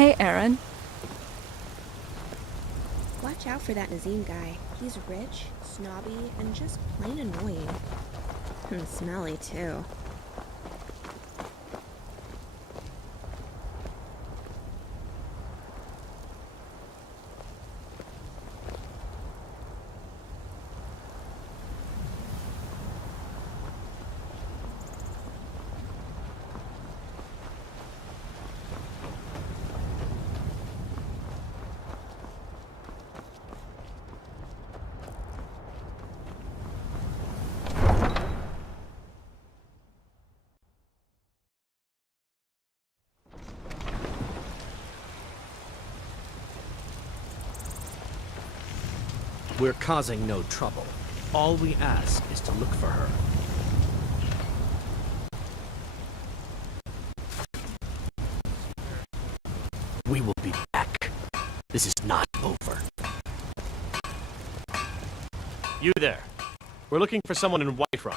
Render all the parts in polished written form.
Hey, Aaron. Watch out for that Nazim guy. He's rich, snobby, and just plain annoying. And smelly, too. We're causing no trouble. All we ask is to look for her. We will be back. This is not over. You there. We're looking for someone in Whiterun,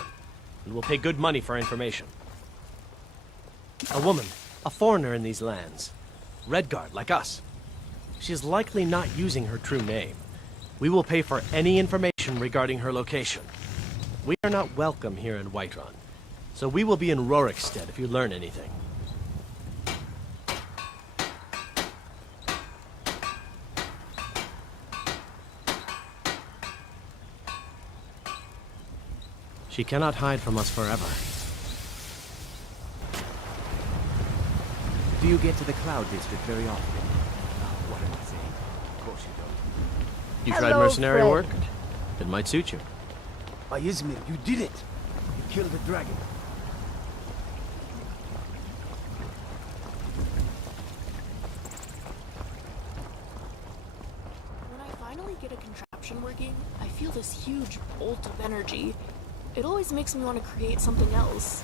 and we'll pay good money for information. A woman, a foreigner in these lands. Redguard, like us. She is likely not using her true name. We will pay for any information regarding her location. We are not welcome here in Whiterun, so we will be in Rorikstead if you learn anything. She cannot hide from us forever. Do you get to the Cloud District very often? Oh, what am I saying? Of course you don't. You tried mercenary work? It might suit you. Izmir, you did it! You killed the dragon. When I finally get a contraption working, I feel this huge bolt of energy. It always makes me want to create something else.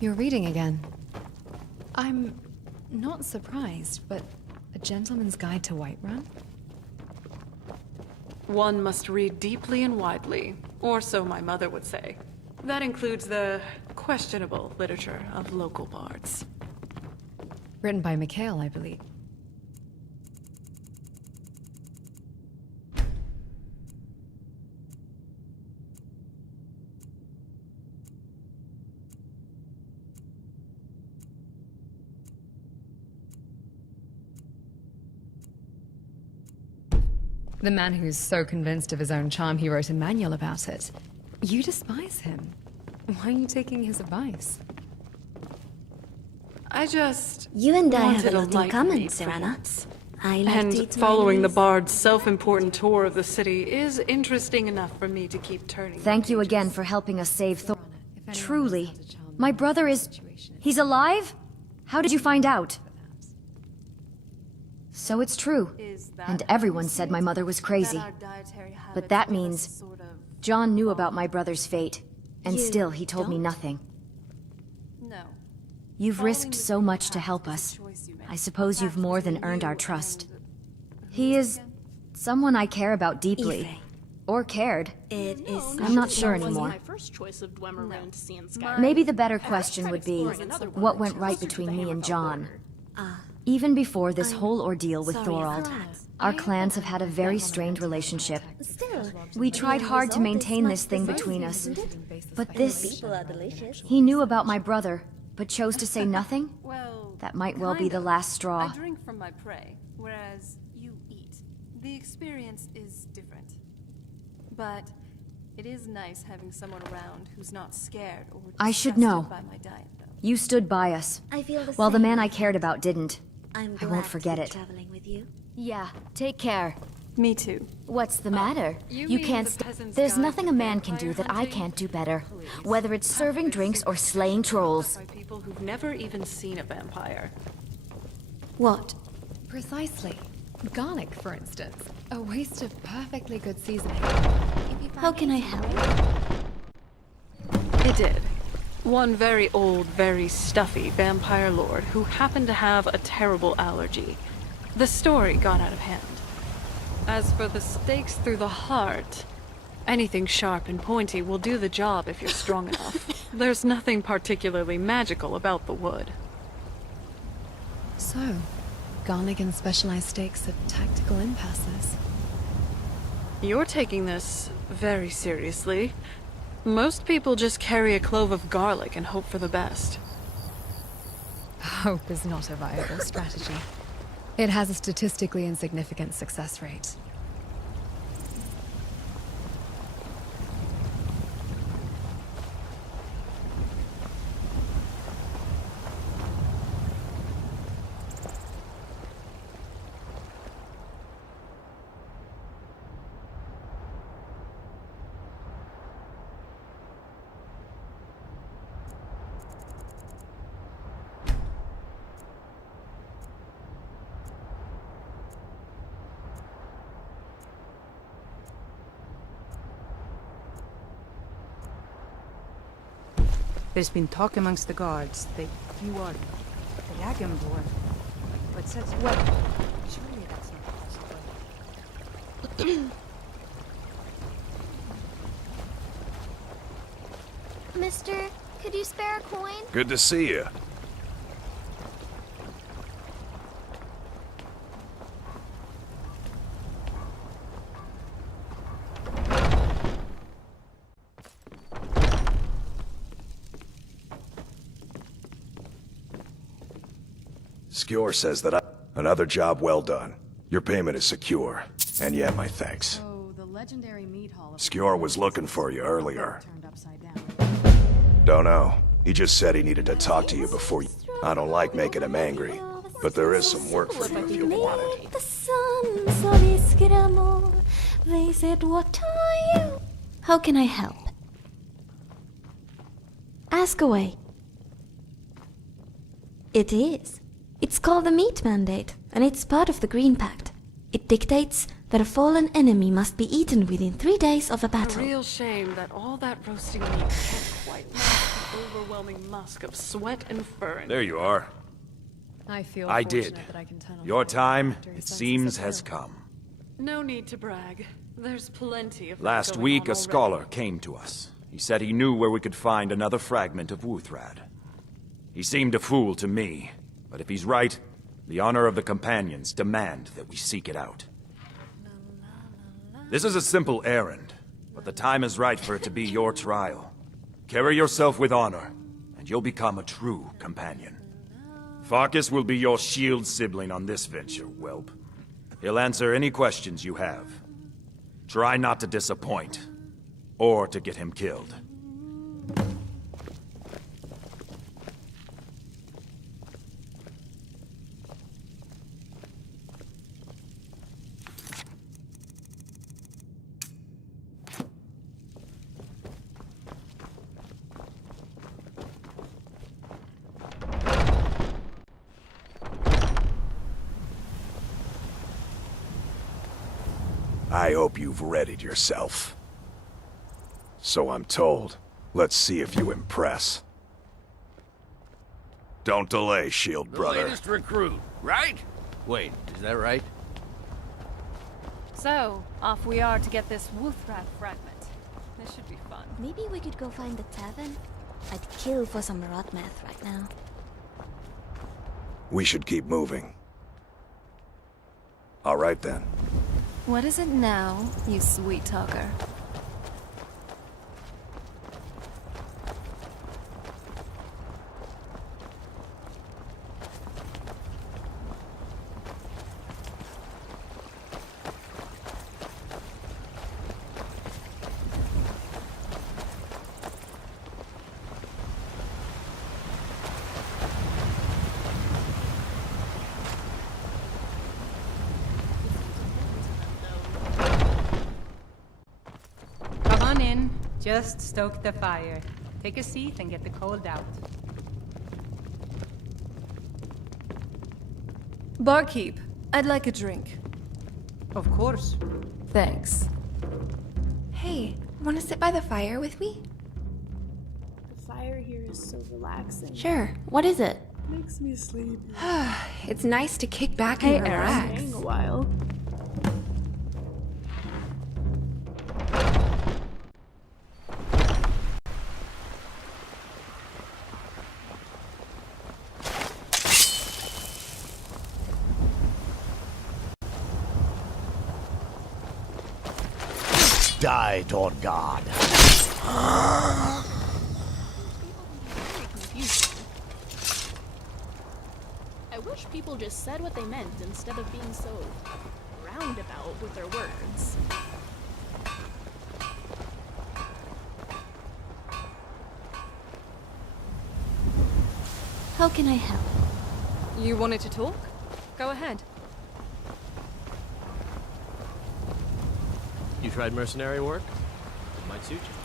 You're reading again. I'm not surprised, but a gentleman's guide to Whiterun? One must read deeply and widely, or so my mother would say. That includes the questionable literature of local bards. Written by Mikhail, I believe. The man who's so convinced of his own charm he wrote a manual about it. You despise him. Why are you taking his advice? I just You and I have wanted a lot in light common, read for Serana. once. I like to And eat following the mayonnaise. bard's self-important tour of the city is interesting enough for me to keep turning. the Thank you pages. again for helping us save Thor. If anyone Truly. has a charm, My brother is... situation He's alive? How did you find out? So it's true. And everyone said my mother was crazy. But that means John knew about my brother's fate, and You still he told me don't? nothing. No. You've risked so much to help us. I suppose you've more than earned our trust. He is someone I care about deeply. Ife. Or cared. It is I'm not sure Wasn't anymore. my first choice of Dwemer to see in Skyrim. Maybe the better question would be, what went right between me and John? Even before this whole ordeal with Sorry, Thorald, Frans. our clans have had a very strained relationship. Still, We tried the hard to result maintain is this thing much between the us. same, isn't it? But this... People are delicious. He knew about my brother, but chose to say nothing? Well, That might well be kind the of. last straw. I drink from my prey, whereas you eat. The experience is different. But it is nice having someone around who's not scared or I should disgusted know. by my diet, though. You stood by us, I feel the while the same. man I cared about didn't. I'm I glad won't forget to be it. traveling with you. Yeah, take care. Me too. What's the matter? you You mean can't the st- peasant's There's guide nothing to a man can vampire do that I hunting? can't do better. Whether it's serving drinks or slaying trolls. By people who've never even seen a vampire. What? Precisely. Garlic, for instance. A waste of perfectly good seasoning. How can I help? It did. One very old, very stuffy vampire lord who happened to have a terrible allergy. The story got out of hand. As for the stakes through the heart, anything sharp and pointy will do the job if you're strong enough. There's nothing particularly magical about the wood. So, Garnigan's specialized stakes at tactical impasses. You're taking this very seriously. Most people just carry a clove of garlic and hope for the best. Hope is not a viable strategy. It has a statistically insignificant success rate. There's been talk amongst the guards that you are Dragonborn. But such well, surely that's not possible. Mister, could you spare a coin? Good to see you. Skjor says that another job well done. Your payment is secure. And yeah, my thanks. Oh, the legendary meat hall. Skjor was looking for you earlier. Turned upside down. Don't know. He just said he needed to talk to you before you... I don't like making him angry, but there is some work for you if you want it. The sons of Iskramor, they said, what are you? How can I help? Ask away. It is. It's called the Meat Mandate, and it's part of the Green Pact. It dictates that a fallen enemy must be eaten within 3 days of a A battle. real shame that all that roasting meat can't quite mask the overwhelming musk of sweat and fur. There you are. I feel I fortunate did. that I can turn on Your fire time, after he it senses seems, a has kill. come. No need to brag. There's plenty of that Last going week, on a already. scholar came to us. He said he knew where we could find another fragment of Wuthrad. He seemed a fool to me, but if he's right, the honor of the Companions demand that we seek it out. This is a simple errand, but the time is right for it to be your trial. Carry yourself with honor, and you'll become a true companion. Farkas will be your shield sibling on this venture, whelp. He'll answer any questions you have. Try not to disappoint, or to get him killed. I hope you've readied yourself. So I'm told. Let's see if you impress. Don't delay, shield brother. Latest recruit, right? Wait, is that right? So, off we are to get this Wuthrad fragment. This should be fun. Maybe we could go find the tavern? I'd kill for some rotmath right now. We should keep moving. All right then. What is it now, you sweet talker? Come on in. Just stoke the fire. Take a seat and get the cold out. Barkeep, I'd like a drink. Of course. Thanks. Hey, wanna sit by the fire with me? fire here is so relaxing. Sure, what is it? Makes me sleepy. It's nice to kick back Hey, and relax. Staying a while. Die, Dawnguard. I wish people just said what they meant instead of being so roundabout with their words. How can I help? You wanted to talk? Go ahead. You tried mercenary work? It might suit you.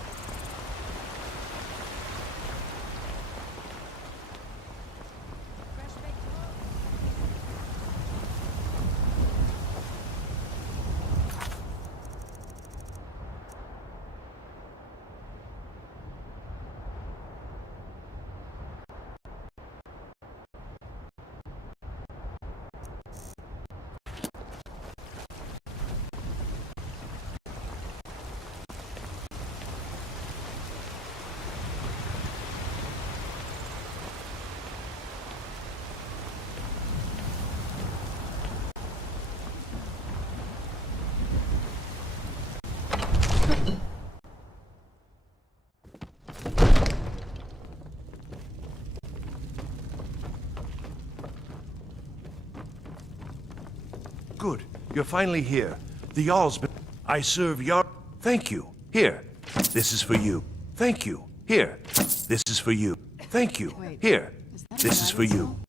Good. You're finally here. The Jarl's been... I serve Jarl... Thank you. Here. This is for you. Thank you. Here. This is for you. Thank you. Wait, Here. is that This is for Dragon's you. Home?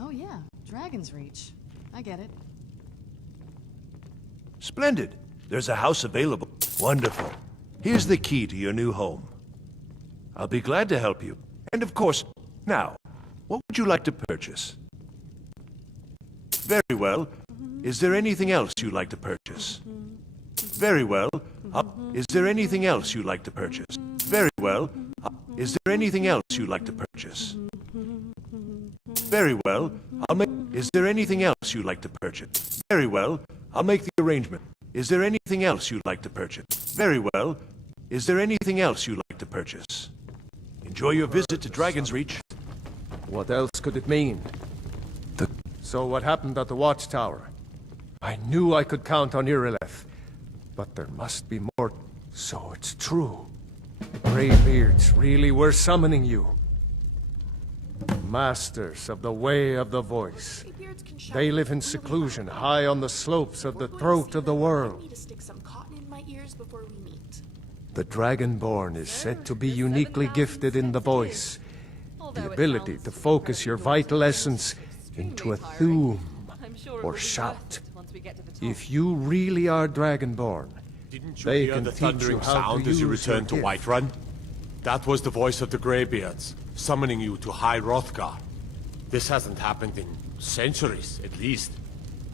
Oh yeah, Dragon's Reach. I get it. Splendid. There's a house available. Wonderful. Here's the key to your new home. I'll be glad to help you. And of course, now, what would you like to purchase? Very well. Is there anything else you'd like to purchase? Very well. Is there anything else you'd like to purchase? Very well. Is there anything else you'd like to purchase? Very well. Is there anything else you'd like to purchase? Very well. I'll make the arrangement. Is there anything else you'd like to purchase? Very well. Is there anything else you'd like to purchase? Enjoy your visit to Dragon's Reach. What else could it mean? So what happened at the watchtower? I knew I could count on Irileth, but there must be more. So it's true. The Greybeards really were summoning you. Masters of the Way of the Voice. They live in seclusion, high on the slopes of the throat of the world. The Dragonborn is said to be uniquely gifted in the voice. The ability to focus your vital essence into a thum, or shout. If you really are Dragonborn, they can the teach you thundering how sound to as you use your returned to gift. Whiterun? That was the voice of the Greybeards, summoning you to High Hrothgar. This hasn't happened in centuries, at least.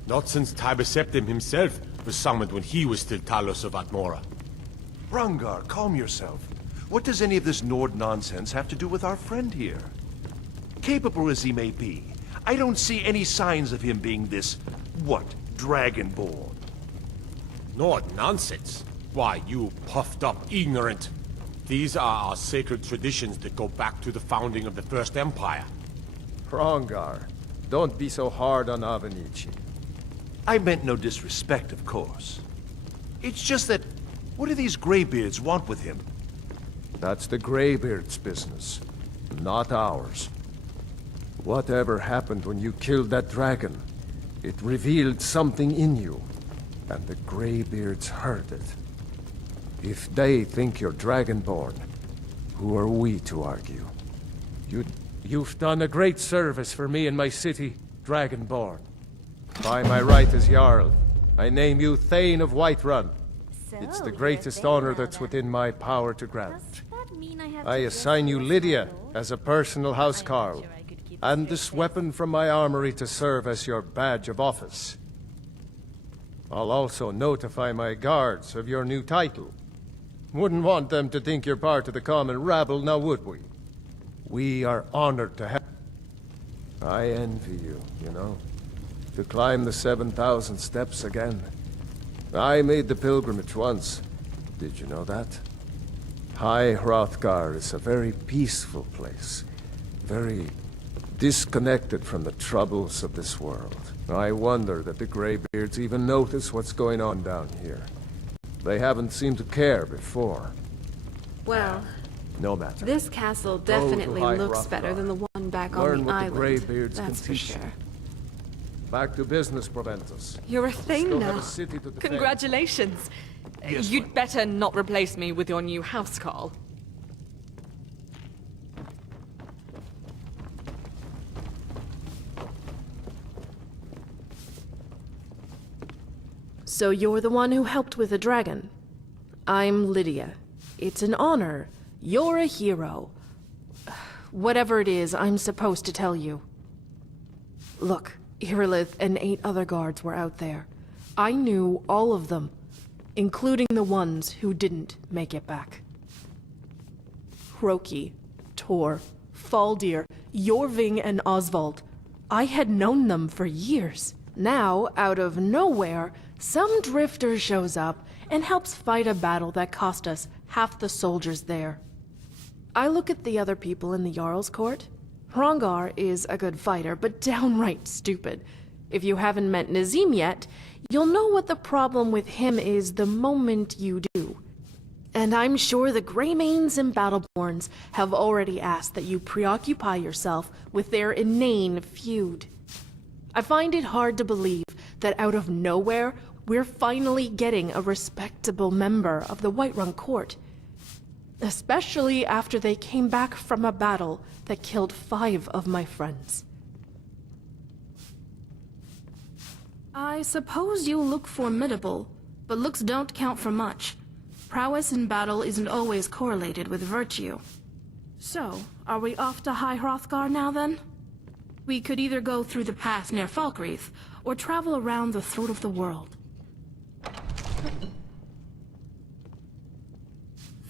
Not since Tiber Septim himself was summoned when he was still Talos of Atmora. Brongar, calm yourself. What does any of this Nord nonsense have to do with our friend here? Capable as he may be, I don't see any signs of him being this, what, Dragonborn. Nord nonsense? Why, you puffed up ignorant. These are our sacred traditions that go back to the founding of the First Empire. Hrongar, don't be so hard on Avenici. I meant no disrespect, of course. It's just that, what do these Greybeards want with him? That's the Greybeard's business, not ours. Whatever happened when you killed that dragon, it revealed something in you, and the Greybeards heard it. If they think you're Dragonborn, who are we to argue? You've done a great service for me and my city, Dragonborn. By my right as Jarl, I name you Thane of Whiterun. It's the greatest honor that's within my power to grant. I assign you Lydia as a personal housecarl, and this weapon from my armory to serve as your badge of office. I'll also notify my guards of your new title. Wouldn't want them to think you're part of the common rabble, now would we? We are honored to have... I envy you, you know. To climb the 7,000 steps again. I made the pilgrimage once. Did you know that? High Hrothgar is a very peaceful place. Very disconnected from the troubles of this world. I wonder that the Greybeards even notice what's going on down here. They haven't seemed to care before. Well, no matter. this castle definitely looks better than the one back on the island. Greybeards That's for sure. Back to business, Proventus. You're a thing Still have now. a city to defend. Congratulations. Yes, You'd better not replace me with your new housecarl. So you're the one who helped with the dragon? I'm Lydia. It's an honor. You're a hero. Whatever it is, I'm supposed to tell you. Look, Irilith and 8 other guards were out there. I knew all of them, including the ones who didn't make it back. Hroki, Tor, Faldir, Jorving, and Oswald. I had known them for years. Now, out of nowhere, some drifter shows up and helps fight a battle that cost us half the soldiers there. I look at the other people in the Jarl's court. Hrongar is a good fighter, but downright stupid. If you haven't met Nazim yet, you'll know what the problem with him is the moment you do. And I'm sure the Greymanes and Battleborns have already asked that you preoccupy yourself with their inane feud. I find it hard to believe that out of nowhere, we're finally getting a respectable member of the Whiterun court. Especially after they came back from a battle that killed 5 of my friends. I suppose you look formidable, but looks don't count for much. Prowess in battle isn't always correlated with virtue. So, are we off to High Hrothgar now then? We could either go through the path near Falkreath, or travel around the throat of the world.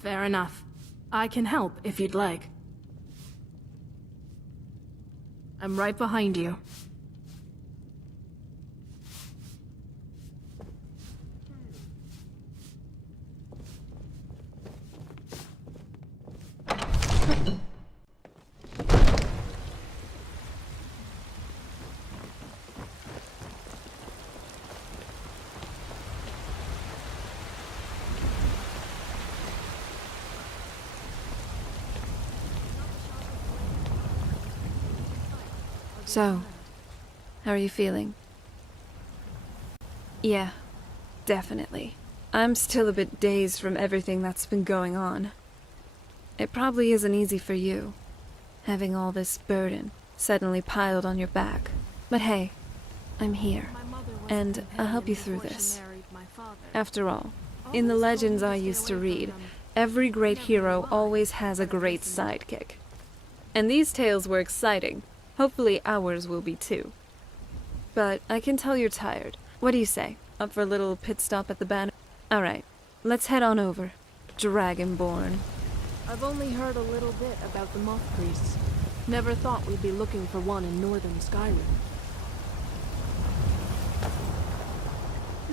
Fair enough. I can help if you'd like. I'm right behind you. So, how are you feeling? Yeah, definitely. I'm still a bit dazed from everything that's been going on. It probably isn't easy for you, having all this burden suddenly piled on your back. But hey, I'm here, and I'll help you through this. After all, in the legends I used to read, every great hero always has a great sidekick. And these tales were exciting. Hopefully ours will be too. But I can tell you're tired. What do you say? Up for a little pit stop at the banner? Alright, let's head on over. Dragonborn. I've only heard a little bit about the moth priests. Never thought we'd be looking for one in northern Skyrim.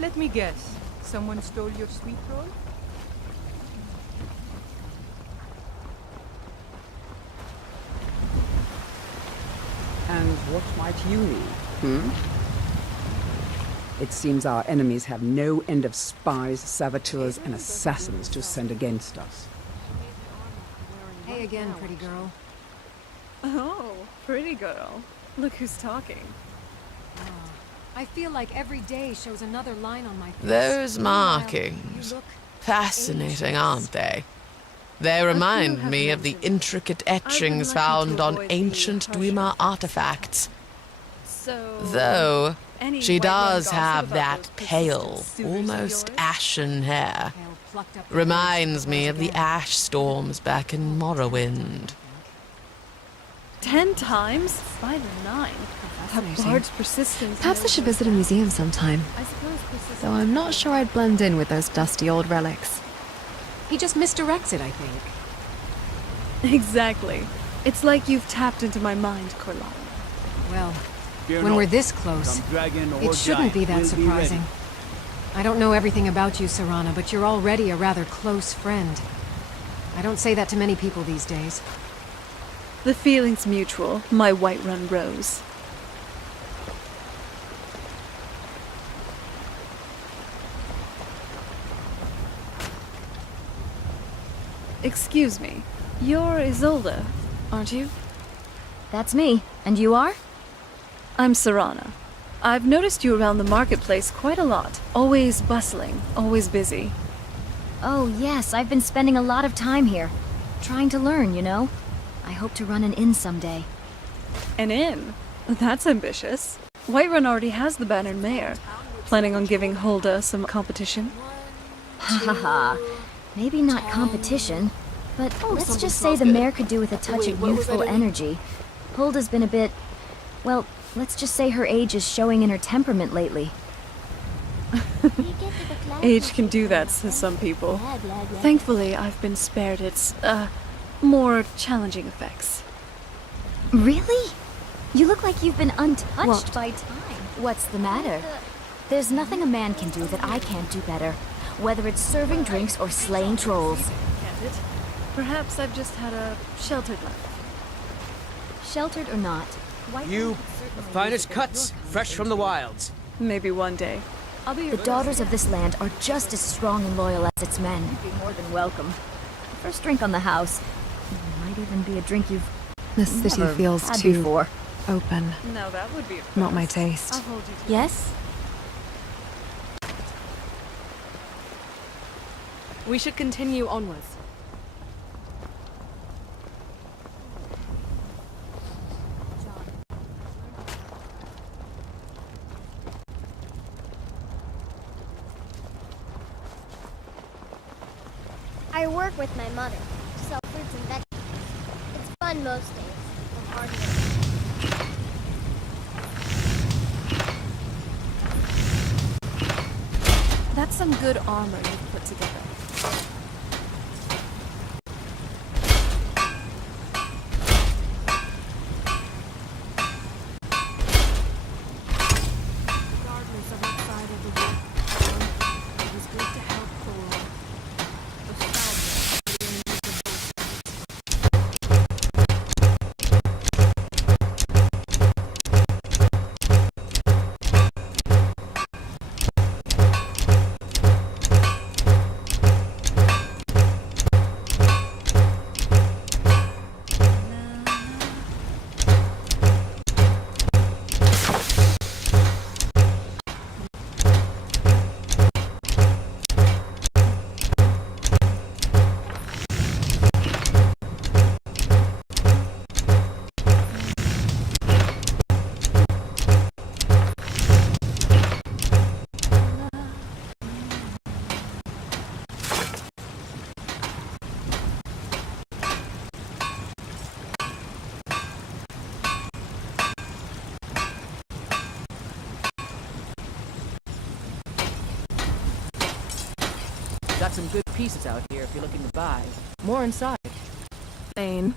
Let me guess. Someone stole your sweet roll? And what might you need, It seems our enemies have no end of spies, saboteurs, and assassins to send against us. Hey again, pretty girl. Oh, pretty girl. Look who's talking. I feel like every day shows another line on my face. Those Meanwhile, markings. you look Fascinating, aren't they? They remind me of the intricate etchings found on ancient Dwemer artifacts. Though, she does have that pale, almost ashen hair. Reminds me of the ash storms back in Morrowind. 10 times? 5 or 9. That bard's persistence. Perhaps I should visit a museum sometime. Though I'm not sure I'd blend in with those dusty old relics. He just misdirects it, I think. Exactly. It's like you've tapped into my mind, Corlana. Well, Fear when not. we're this close, Some dragon or it shouldn't be that giant will be surprising. I don't know everything about you, Serana, but you're already a rather close friend. I don't say that to many people these days. The feeling's mutual, my Whiterun Rose. Excuse me. You're Isolde, aren't you? That's me. And you are? I'm Serana. I've noticed you around the marketplace quite a lot. Always bustling, always busy. Oh, yes, I've been spending a lot of time here. Trying to learn, you know? I hope to run an inn someday. An inn? That's ambitious. Whiterun already has the Bannered Mare. Planning on giving Hulda some competition? Ha ha ha. Maybe not competition, but let's just say the mare could do with a touch of youthful energy. Hulda's been a bit... well, let's just say her age is showing in her temperament lately. Age can do that to some people. Thankfully, I've been spared its, more challenging effects. Really? You look like you've been untouched by time. What's the matter? There's nothing a man can do that I can't do better. Whether it's serving drinks or slaying trolls. Can't it? Perhaps I've just had a sheltered life. Sheltered or not, You, the finest cuts, fresh from the wilds. Maybe one day. the daughters of this land are just as strong and loyal as its men. You'd be more than welcome. First drink on the house. Might even be a drink you've The city never feels had too before. open. Now that would be Not my taste. I'll hold you to Yes? We should continue onwards. I work with my mother, sell fruits and vegetables. It's fun most days, but hard work. That's some good armor you've put together. Regardless of what side of the war, it was good to help Thor. The Got some good pieces out here if you're looking to buy. More inside. Thane.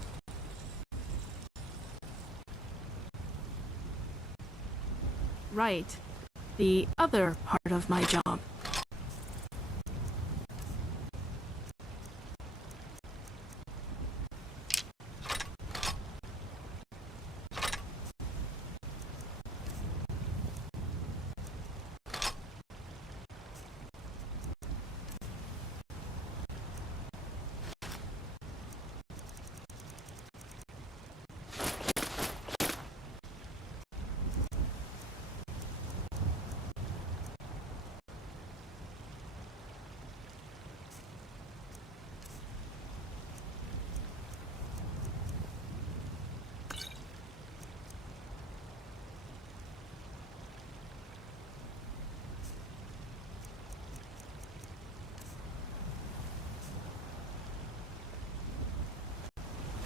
Right. The other part of my job.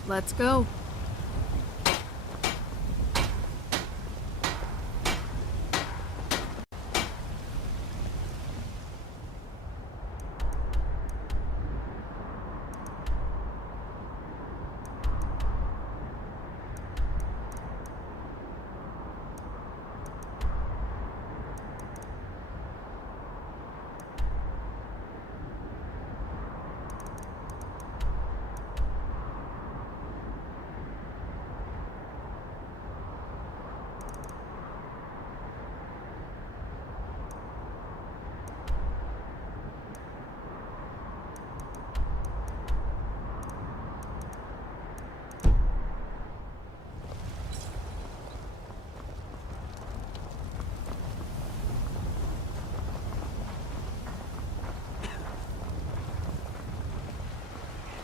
Let's go.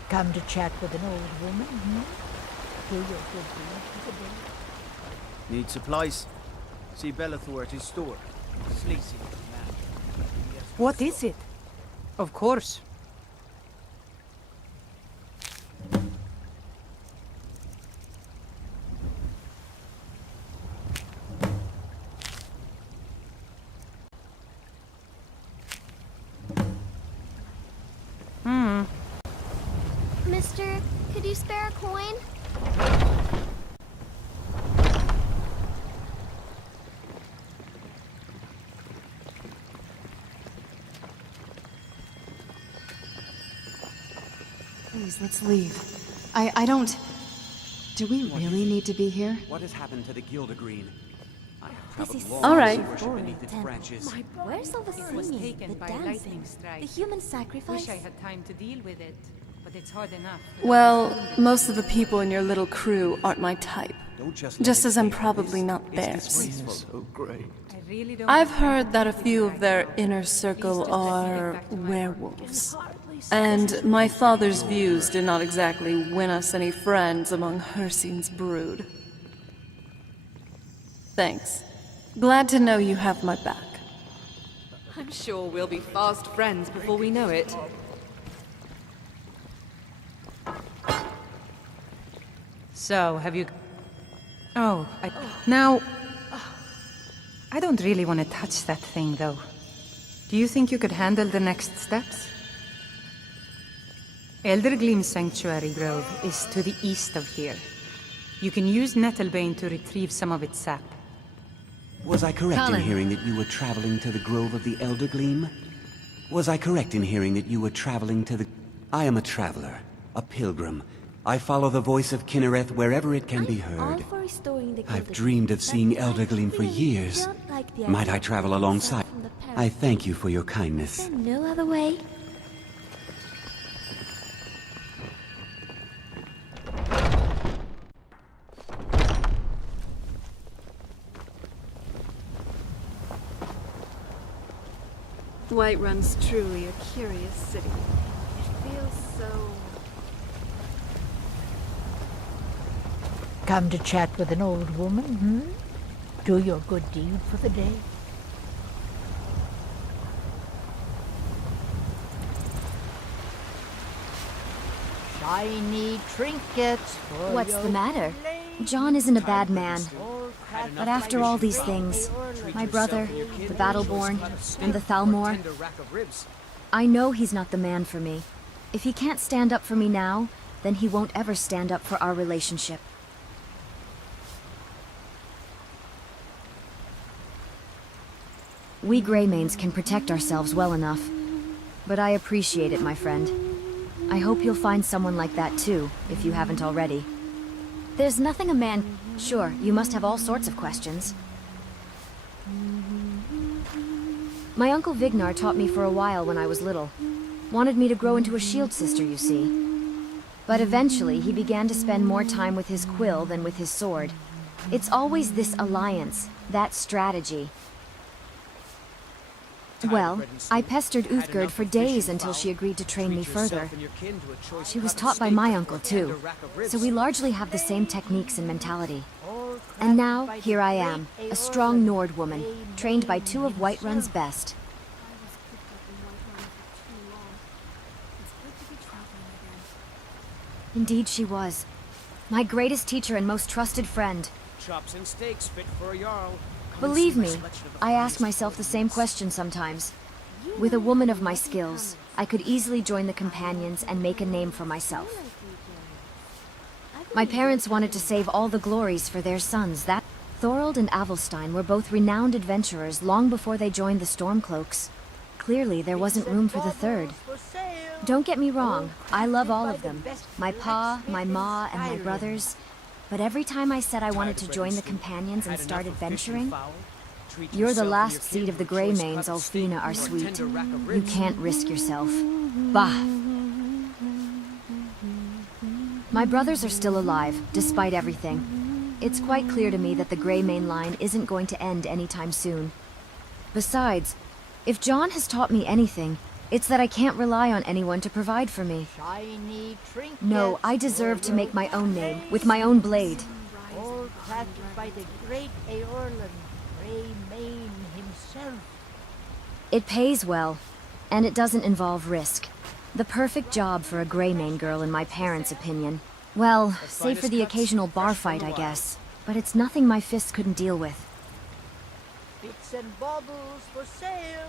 Come to chat with an old woman, Do your good deed for the day. Need supplies? See Bellathor at his store. Sleazy little man. What is it? Of course. Mister, could you spare a coin? Please, let's leave. I don't... Do we really need to be here? What has happened to the Gildegreen? I have traveled long All right. to worship beneath its branches. Where's all the singing, the dancing, the human sacrifice? Wish I had time to deal with it, but it's hard enough. Well, most of the people in your little crew aren't my type. Just as I'm probably not theirs. So great. I've heard that a few of their inner circle are werewolves. And my father's views did not exactly win us any friends among Hircine's brood. Thanks. Glad to know you have my back. I'm sure we'll be fast friends before we know it. So, have you... Oh, Now... I don't really want to touch that thing, though. Do you think you could handle the next steps? Eldergleam Sanctuary Grove is to the east of here. You can use Nettlebane to retrieve some of its sap. Was I correct Colin. in hearing that you were traveling to the Grove of the Eldergleam? Was I correct in hearing that you were traveling to the... I am a traveler, a pilgrim. I follow the voice of Kinnereth wherever it can be heard. I've dreamed of seeing Eldergleam for years. Might I travel alongside? I thank you for your kindness. No other way. Whiterun's truly a curious city. It feels so... Come to chat with an old woman, Do your good deed for the day. Shiny trinkets for What's your the matter? John isn't a bad man. But after all these things, my brother, the Battleborn, and the Thalmor, I know he's not the man for me. If he can't stand up for me now, then he won't ever stand up for our relationship. We Greymanes can protect ourselves well enough. But I appreciate it, my friend. I hope you'll find someone like that too, if you haven't already. There's nothing a man... Sure, you must have all sorts of questions. My Uncle Vignar taught me for a while when I was little. Wanted me to grow into a shield sister, you see. But eventually, he began to spend more time with his quill than with his sword. It's always this alliance, that strategy. Well, I pestered Uthgerd for days until she agreed to train me further. She was taught by my uncle, too, so we largely have the same techniques and mentality. And now, here I am, a strong Nord woman, trained by two of Whiterun's best. Indeed she was. My greatest teacher and most trusted friend. Chops and steaks fit for a Jarl. Believe me, I ask myself the same question sometimes. With a woman of my skills, I could easily join the companions and make a name for myself. My parents wanted to save all the glories for their sons. That Thorold and Avelstein were both renowned adventurers long before they joined the Stormcloaks. Clearly, there wasn't room for the third. Don't get me wrong, I love all of them. My pa, my ma, and my brothers. But every time I said I wanted to join the companions and start adventuring, you're the last seed of the Greymanes, Ulfina, are sweet. You can't risk yourself. Bah! My brothers are still alive, despite everything. It's quite clear to me that the Greymane line isn't going to end anytime soon. Besides, if John has taught me anything, It's that I can't rely on anyone to provide for me. Shiny trinkets. No, I deserve to make my own name, with my own blade. All crafted by the great Eorlan, Greymane himself. It pays well, and it doesn't involve risk. The perfect job for a Greymane girl in my parents' opinion. Well, save for the occasional bar fight, I guess. But it's nothing my fists couldn't deal with. Bits and baubles for sale.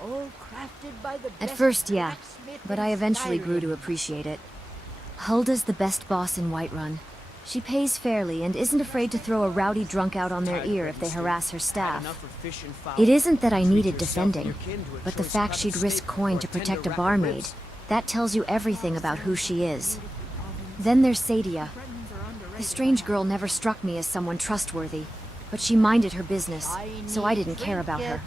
All crafted by the At best first, yeah, blacksmith but in I eventually grew to Skyrim. appreciate it. Hulda's the best boss in Whiterun. She pays fairly and isn't afraid to throw a rowdy drunk out on their ear if they harass her staff. It isn't that I needed defending, but the fact she'd risk coin to protect a barmaid. That tells you everything about who she is. Then there's Sadia. The strange girl never struck me as someone trustworthy, but she minded her business, so I didn't care about her.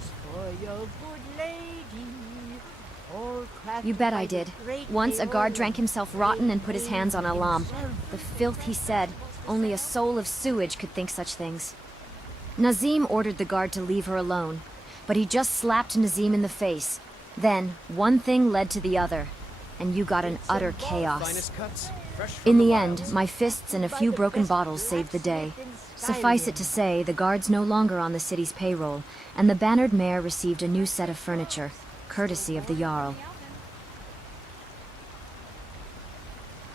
You bet I did. Once a guard drank himself rotten and put his hands on Alam. The filth he said, only a soul of sewage could think such things. Nazim ordered the guard to leave her alone, but he just slapped Nazim in the face. Then, one thing led to the other, and you got an utter chaos. In the end, my fists and a few broken bottles saved the day. Suffice it to say, the guard's no longer on the city's payroll, and the bannered mare received a new set of furniture, courtesy of the Jarl.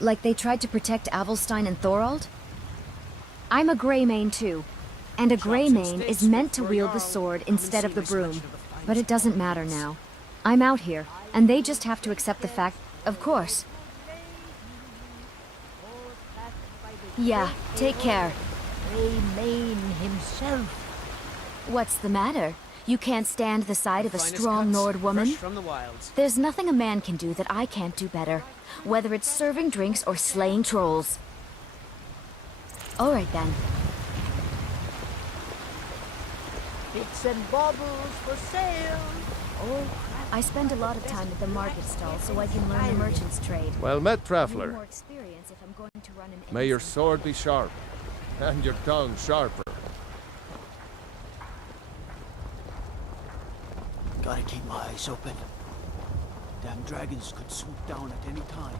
Like they tried to protect Avelstein and Thorald? I'm a Greymane too, and a Greymane is meant to wield the sword instead of the broom. But it doesn't matter now. I'm out here, and they just have to accept the fact, of course. Yeah, take care. Greymane himself. What's the matter? You can't stand the sight of a strong Nord woman? Fresh from the wilds. There's nothing a man can do that I can't do better, whether it's serving drinks or slaying trolls. All right then. Bits and baubles for sale. All I spend a lot of time at the market stall so I can learn the merchant's trade. Well met, I need traveler. more experience if I'm going to run an May your sword be sharp, and your tongue sharper. Gotta keep my eyes open. Damn dragons could swoop down at any time.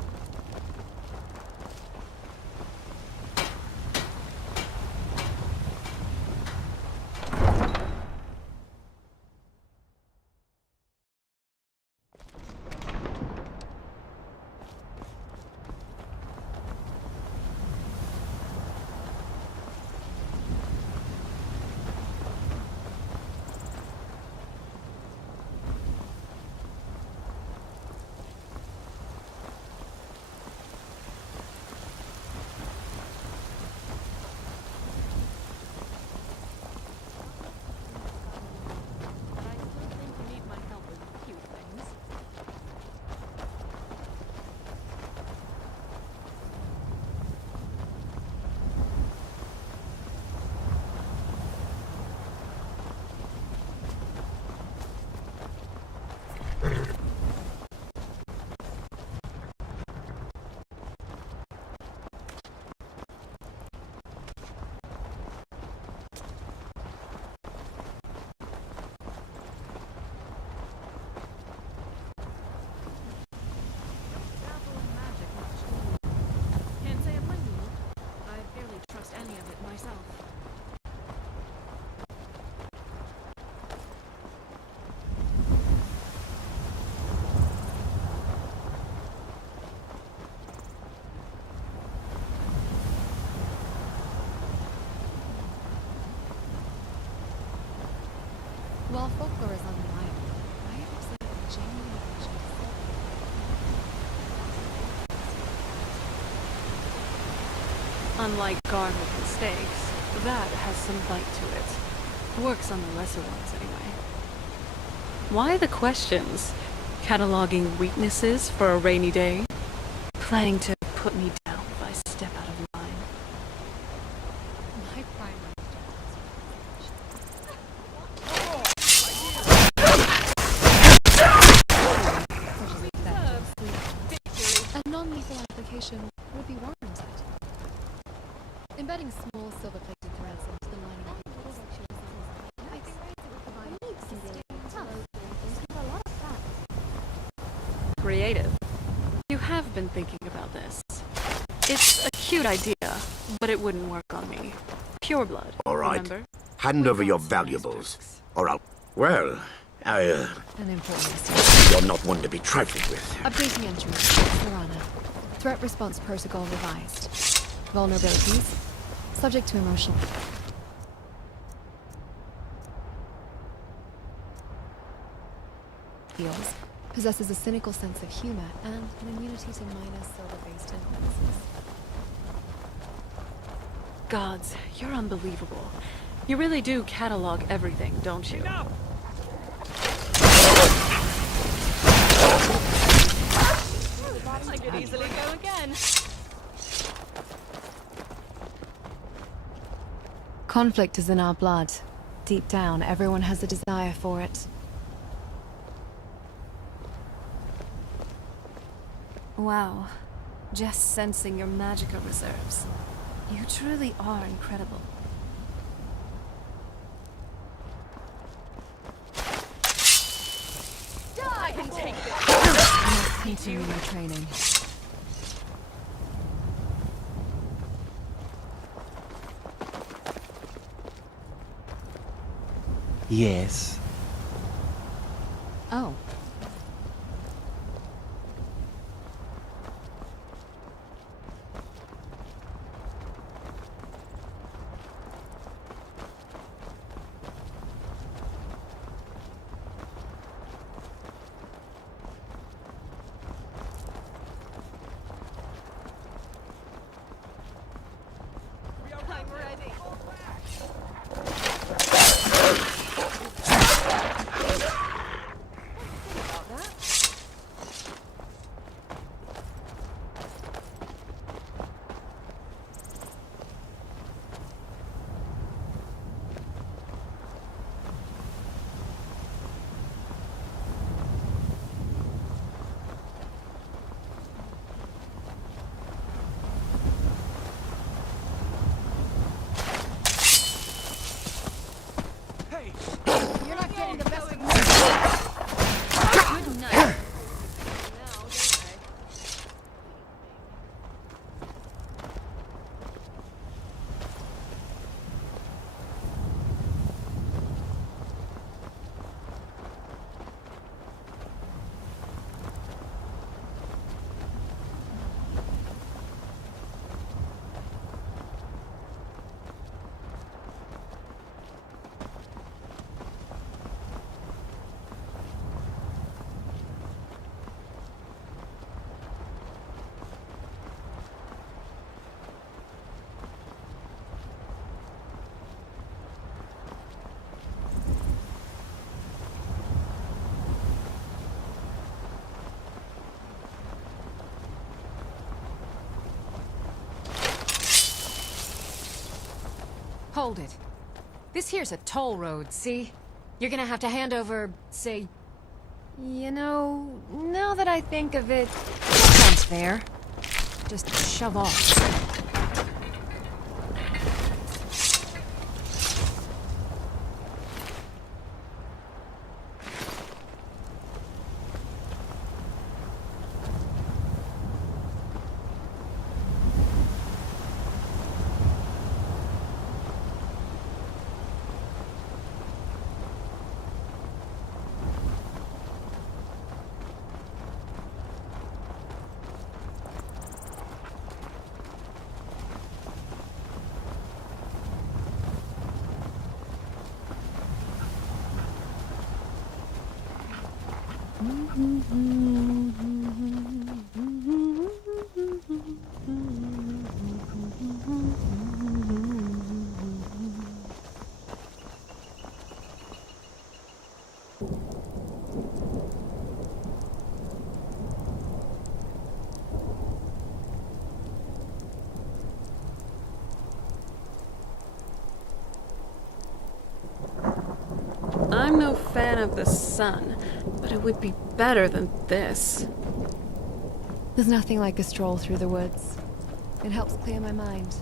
While folklore is undeniable, I have observed a genuine aversion to folklore. Unlike garlic and steaks, that has some bite to it. Works on the lesser ones, anyway. Why the questions? Cataloging weaknesses for a rainy day? Planning to put me down if I step out of line? My primary a non-lethal application would be warranted. Embedding small silver-plated threads into the lining of your clothes I think it would provide have been thinking about this. It's a cute idea, but it wouldn't work on me. Pure blood, All right. remember? Hand over your valuables, or I'll... Well, An important message. you're not one to be trifled with. Updating entry. Lorana. Threat response protocol revised. Vulnerabilities. Subject to emotional... feels. Possesses a cynical sense of humor and an immunity to minor silver-based influences. Gods, you're unbelievable. You really do catalog everything, don't you? I could easily go again. Conflict is in our blood. Deep down, everyone has a desire for it. Wow. Just sensing your magical reserves. You truly are incredible. I can take this. You must continue your training. Yes. Oh. I'm ready. You're not getting the best of me. Good night. Now, don't I? Hold it. This here's a toll road, see? You're gonna have to hand over, say... You know, now that I think of it... Sounds fair. Just shove off. I'm no fan of the sun, but it would be better than this. There's nothing like a stroll through the woods. It helps clear my mind.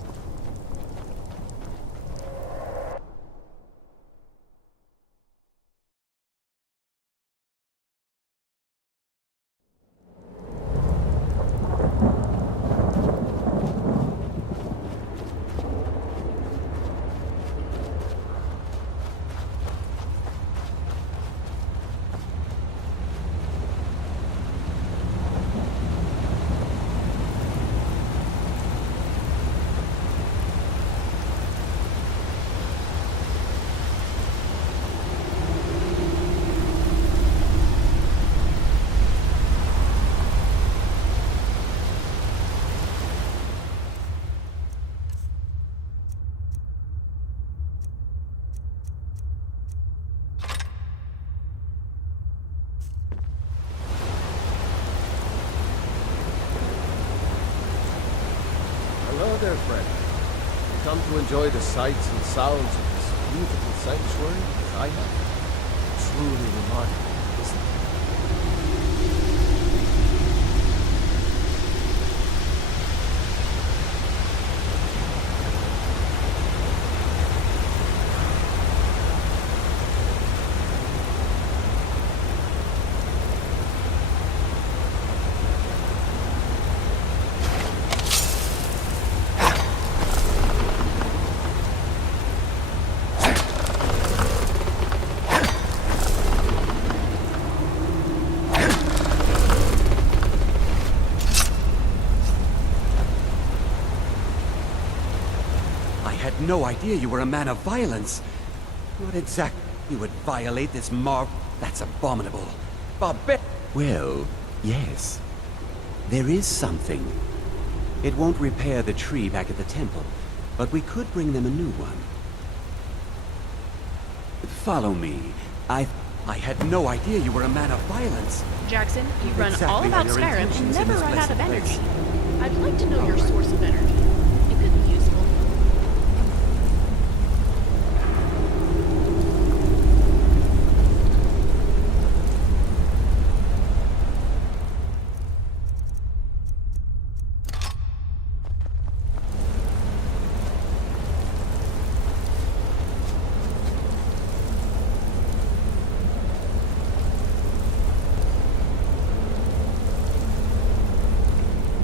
there, friend? You come to enjoy the sights and sounds of this beautiful sanctuary as I have? Truly remarkable, isn't it? No idea you were a man of violence. What exactly you would violate this mark? That's abominable. Well, yes. There is something. It won't repair the tree back at the temple, but we could bring them a new one. Follow me. I had no idea you were a man of violence. Jackson, you run Exactly all about how your Skyrim and intentions in never this run out of blessed energy. place. I'd like to know your source of energy. It could be useful.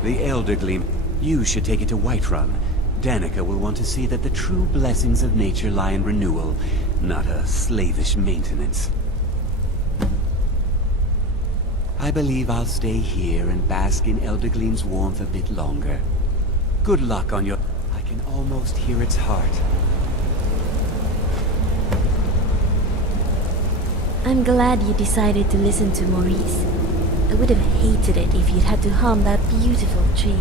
The Elder Gleam. You should take it to Whiterun. Danica will want to see that the true blessings of nature lie in renewal, not a slavish maintenance. I believe I'll stay here and bask in Elder Gleam's warmth a bit longer. Good luck on your... I can almost hear its heart. I'm glad you decided to listen to Maurice. I would have hated it if you'd had to harm that beautiful tree.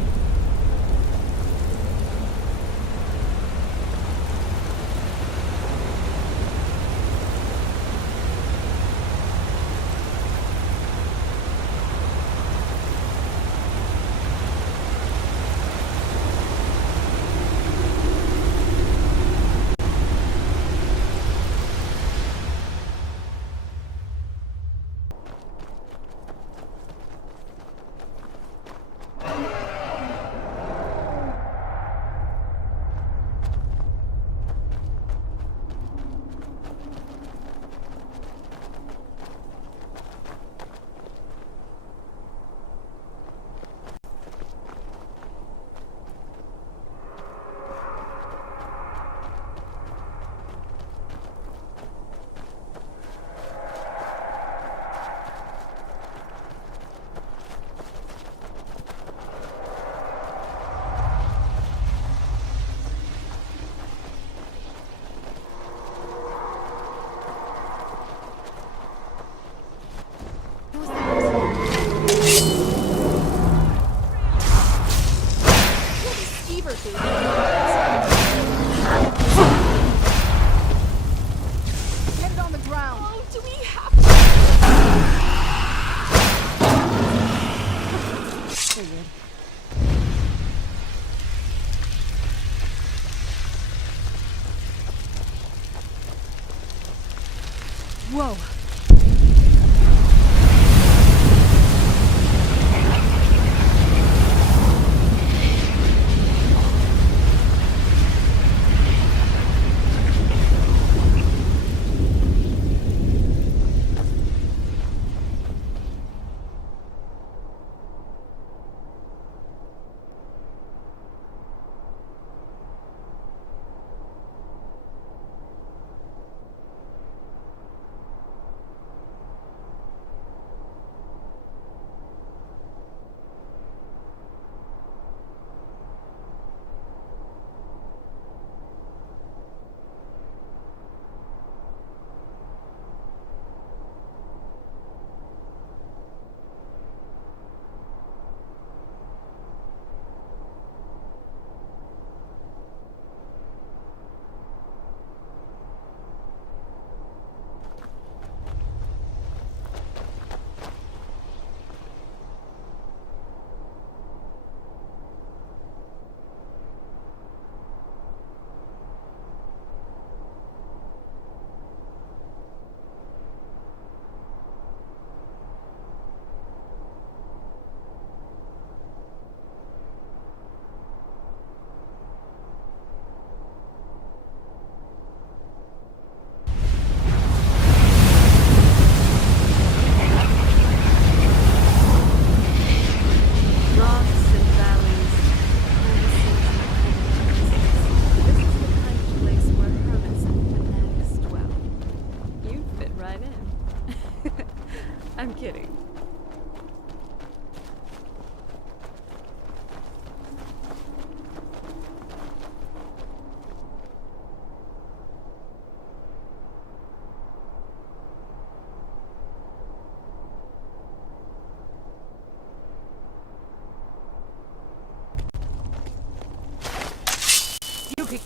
Whoa.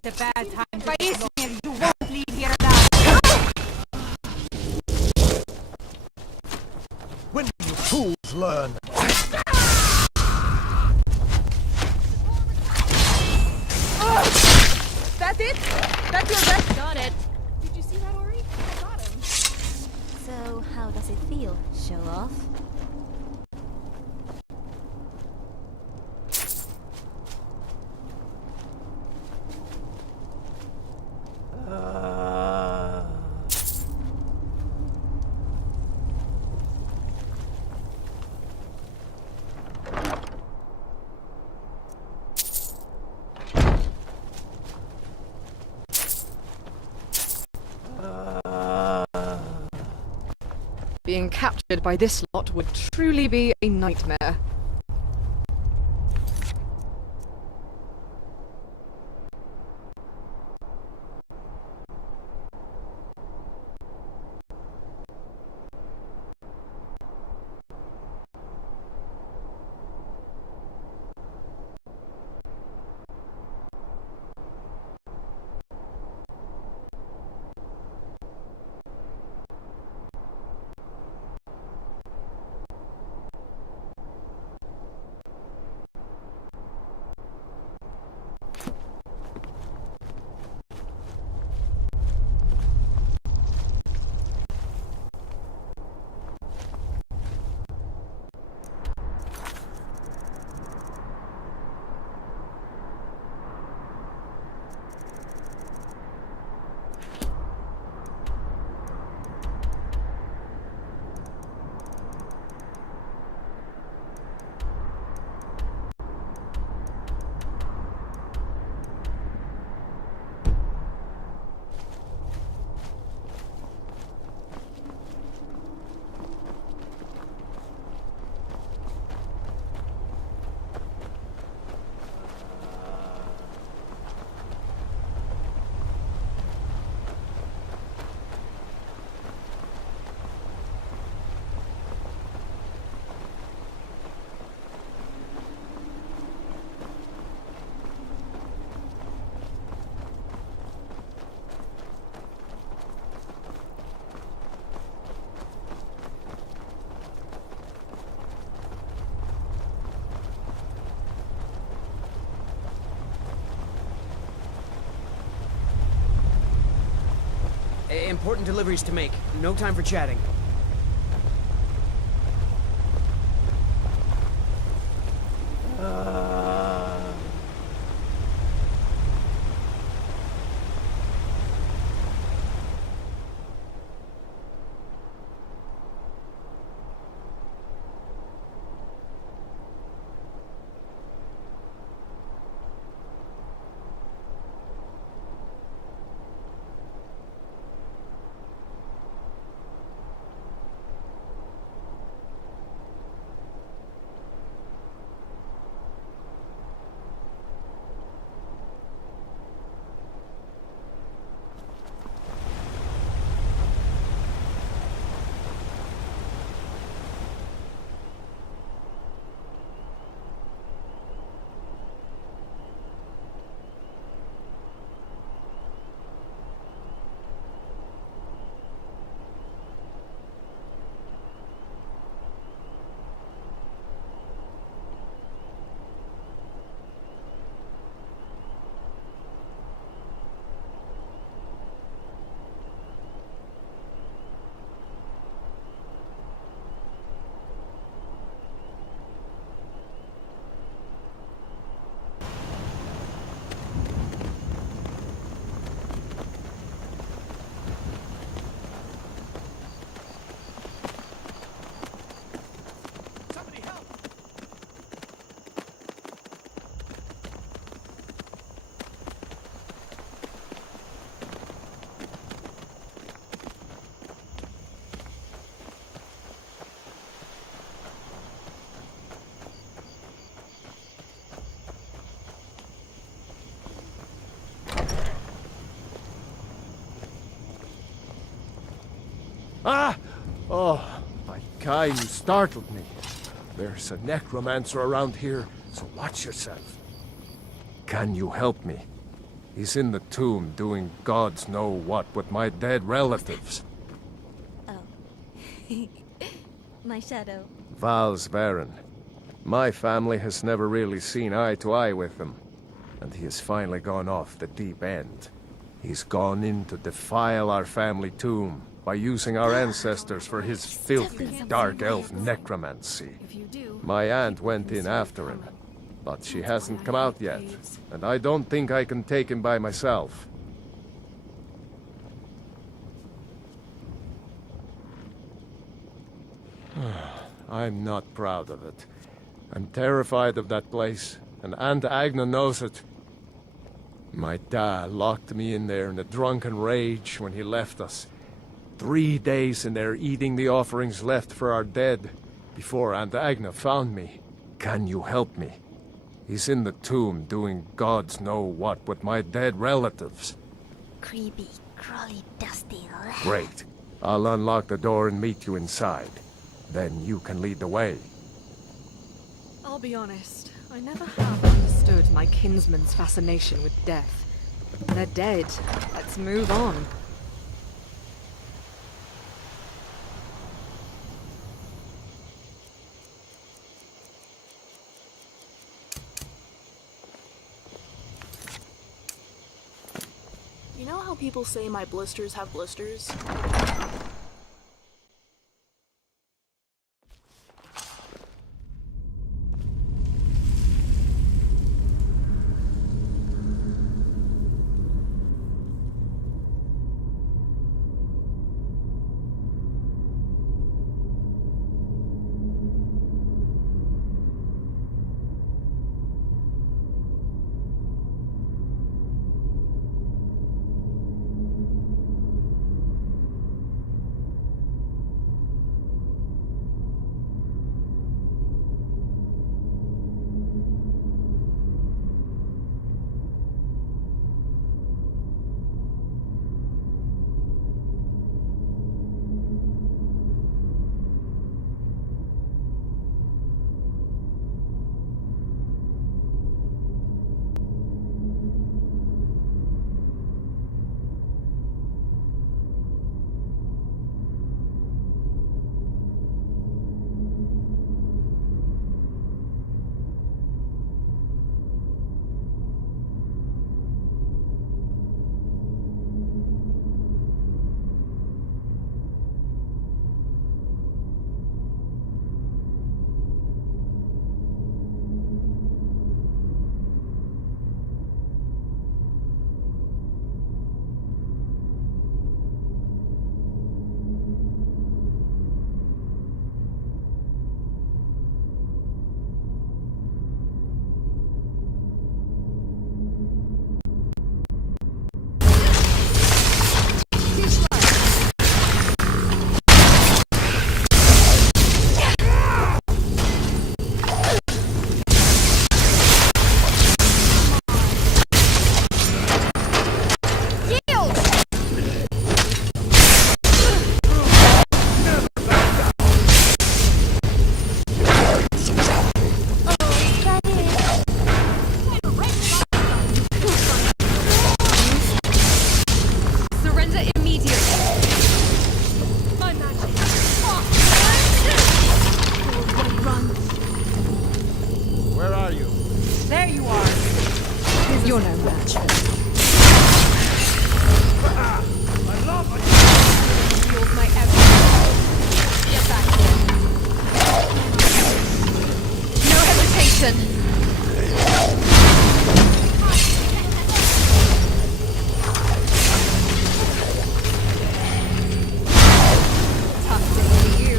a bad time. By Ismail, you won't leave here alive. When will you fools learn? That's it? That's your best? Got it. Did you see that, Ori? I got him. So, how does it feel? Show off? Being captured by this lot would truly be a nightmare. Important deliveries to make. No time for chatting. Ah! Oh, my kind, you startled me. There's a necromancer around here, so watch yourself. Can you help me? He's in the tomb doing gods know what with my dead relatives. Oh. My shadow. Val's Varen. My family has never really seen eye to eye with him, and he has finally gone off the deep end. He's gone in to defile our family tomb by using our ancestors for his filthy, dark elf necromancy. My aunt went in after him, but she hasn't come out yet, and I don't think I can take him by myself. I'm not proud of it. I'm terrified of that place, and Aunt Agna knows it. My dad locked me in there in a drunken rage when he left us. 3 days in there eating the offerings left for our dead, before Aunt Agna found me. Can you help me? He's in the tomb doing gods know what with my dead relatives. Creepy, crawly, dusty. Great. I'll unlock the door and meet you inside. Then you can lead the way. I'll be honest, I never have understood my kinsman's fascination with death. They're dead. Let's move on. You know how people say my blisters have blisters? You're no match for me. Yield my everything. Get back here. No hesitation. Tough day for you.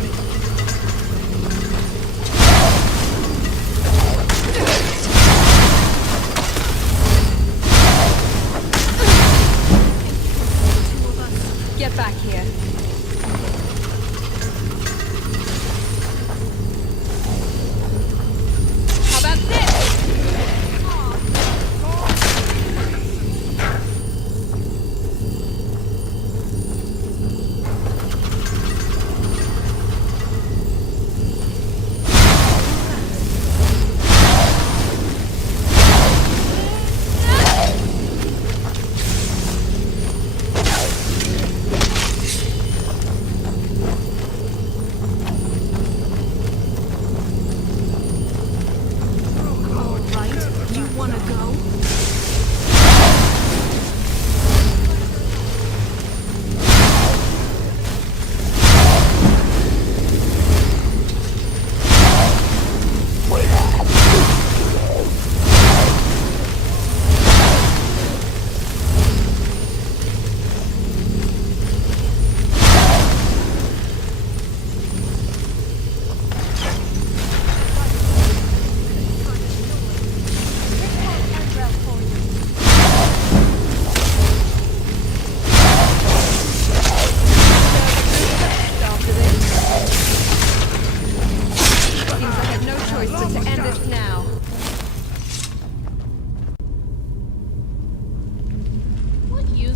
Get back here. How about this?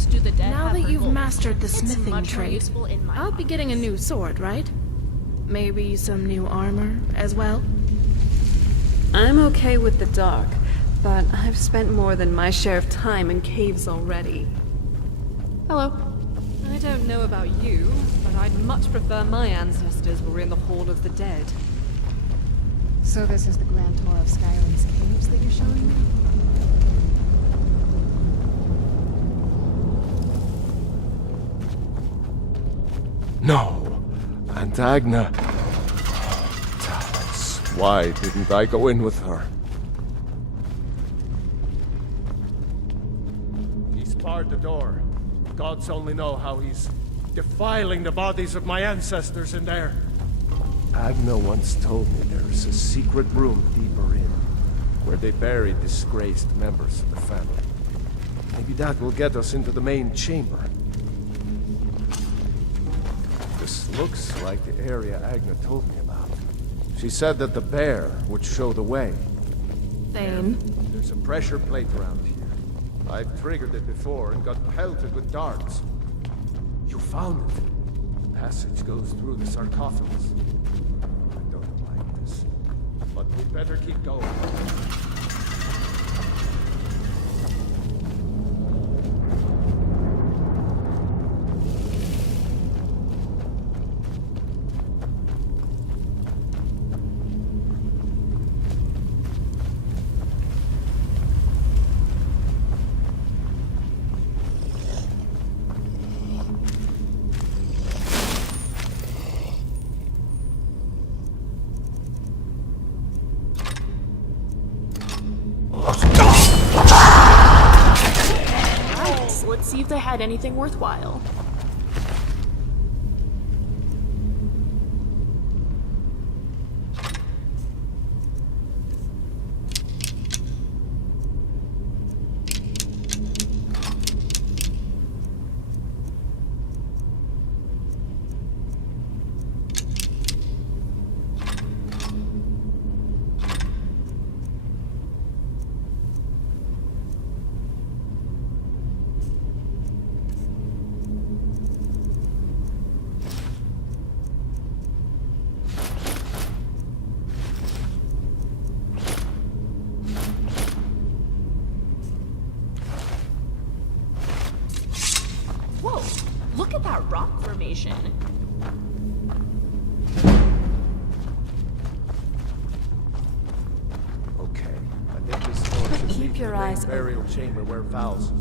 else do the dead Now that you've mastered the smithing trade, I'll be getting a new sword, right? Maybe some new armor as well? I'm okay with the dark, but I've spent more than my share of time in caves already. Hello. I don't know about you, but I'd much prefer my ancestors were in the Hall of the Dead. So this is the grand tour of Skyrim's caves that you're showing me? No, Aunt Agna. Talents. Why didn't I go in with her? He's barred the door. Gods only know how he's defiling the bodies of my ancestors in there. Agna once told me there's a secret room deeper in, where they bury disgraced members of the family. Maybe that will get us into the main chamber. This looks like the area Agna told me about. She said that the bear would show the way. Same. There's a pressure plate around here. I've triggered it before and got pelted with darts. You found it. The passage goes through the sarcophagus. I don't like this, but we better keep going. Let's see if they had anything worthwhile. Whoa, look at that rock formation. Okay, I think this door should Keep lead to your the main eyes burial chamber where Val's.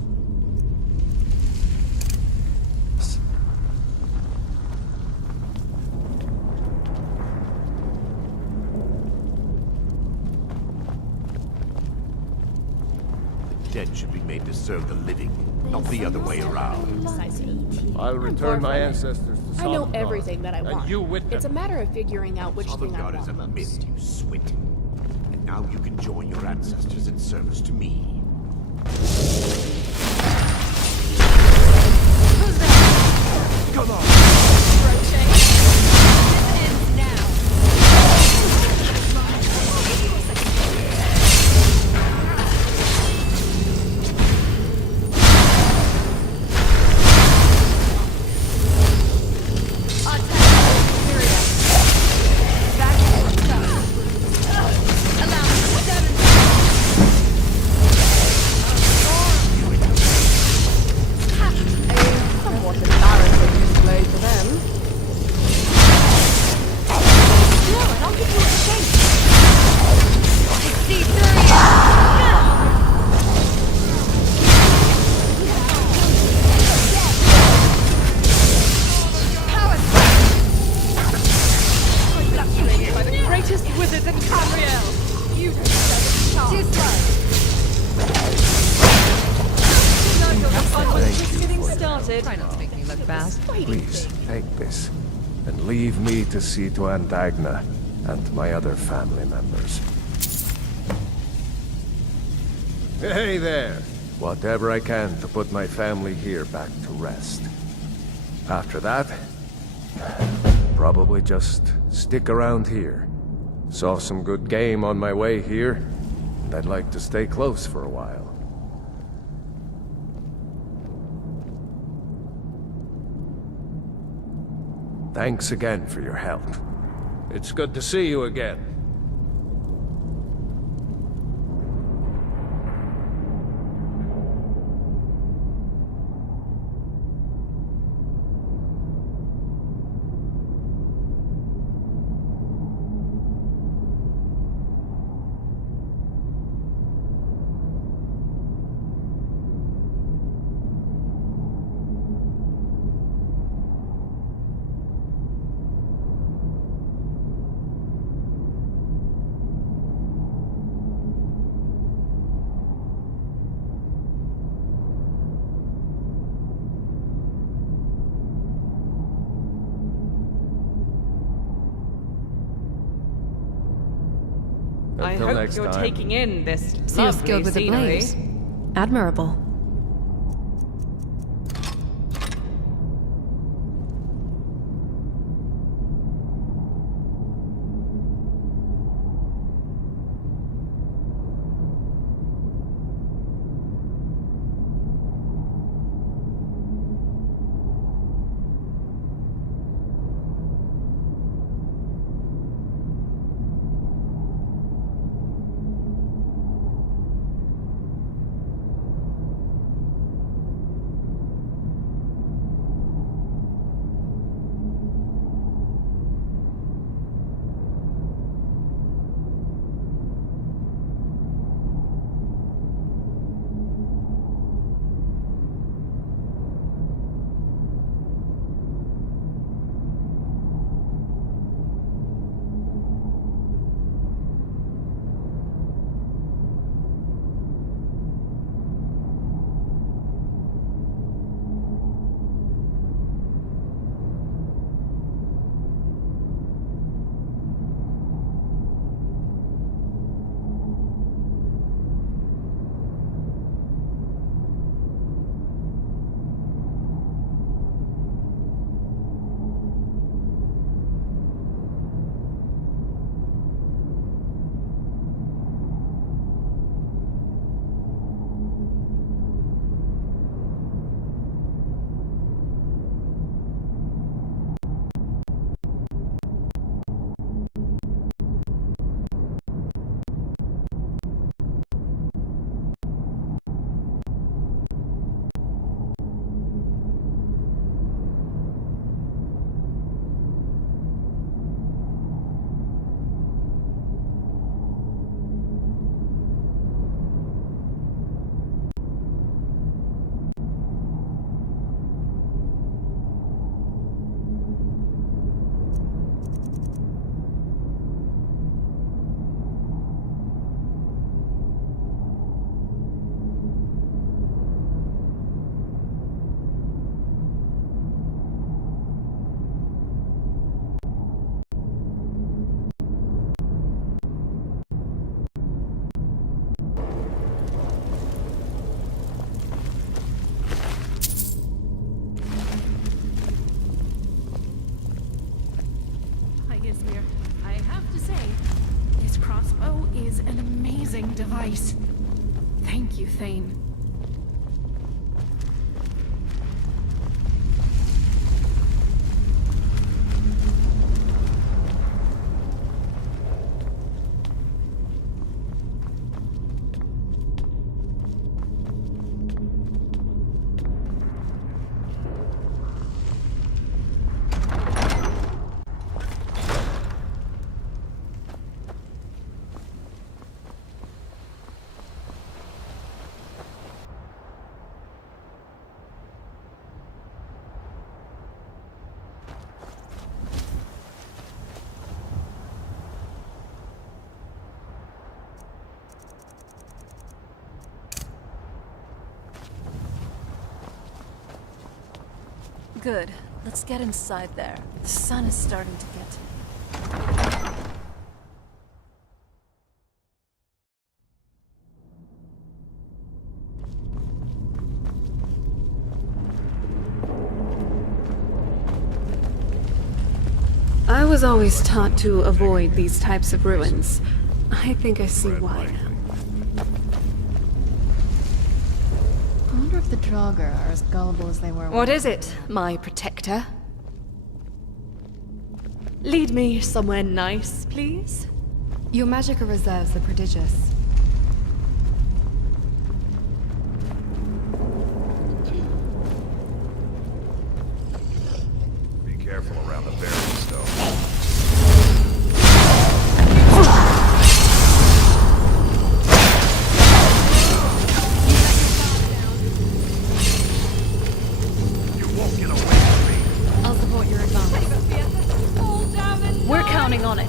Dead should be made to serve the living, not the other way around. I'll return my ancestors to I know Dawnguard, everything that I want. And you with them. It's a matter of figuring out which thing I Dawnguard is a want myth, most. you swit. And now you can join your ancestors in service to me. Come on! Try not to make me look bad. Please, take this, and leave me to see to Aunt Agna and my other family members. Hey there! Whatever I can to put my family here back to rest. After that, probably just stick around here. Saw some good game on my way here, and I'd like to stay close for a while. Thanks again for your help. It's good to see you again. I Until hope next you're time. taking in this So you're skilled lovely with the scenery. blades. Admirable. I have to say, this crossbow is an amazing device. Thank you, Thane. Good. Let's get inside there. The sun is starting to get... I was always taught to avoid these types of ruins. I think I see why now. I wonder if the Draugr are as gullible as they were. What is it, my protector? Lead me somewhere nice, please. Your magical reserves are prodigious. Be careful around the barrels, though. I'll support your advance. We're counting on it.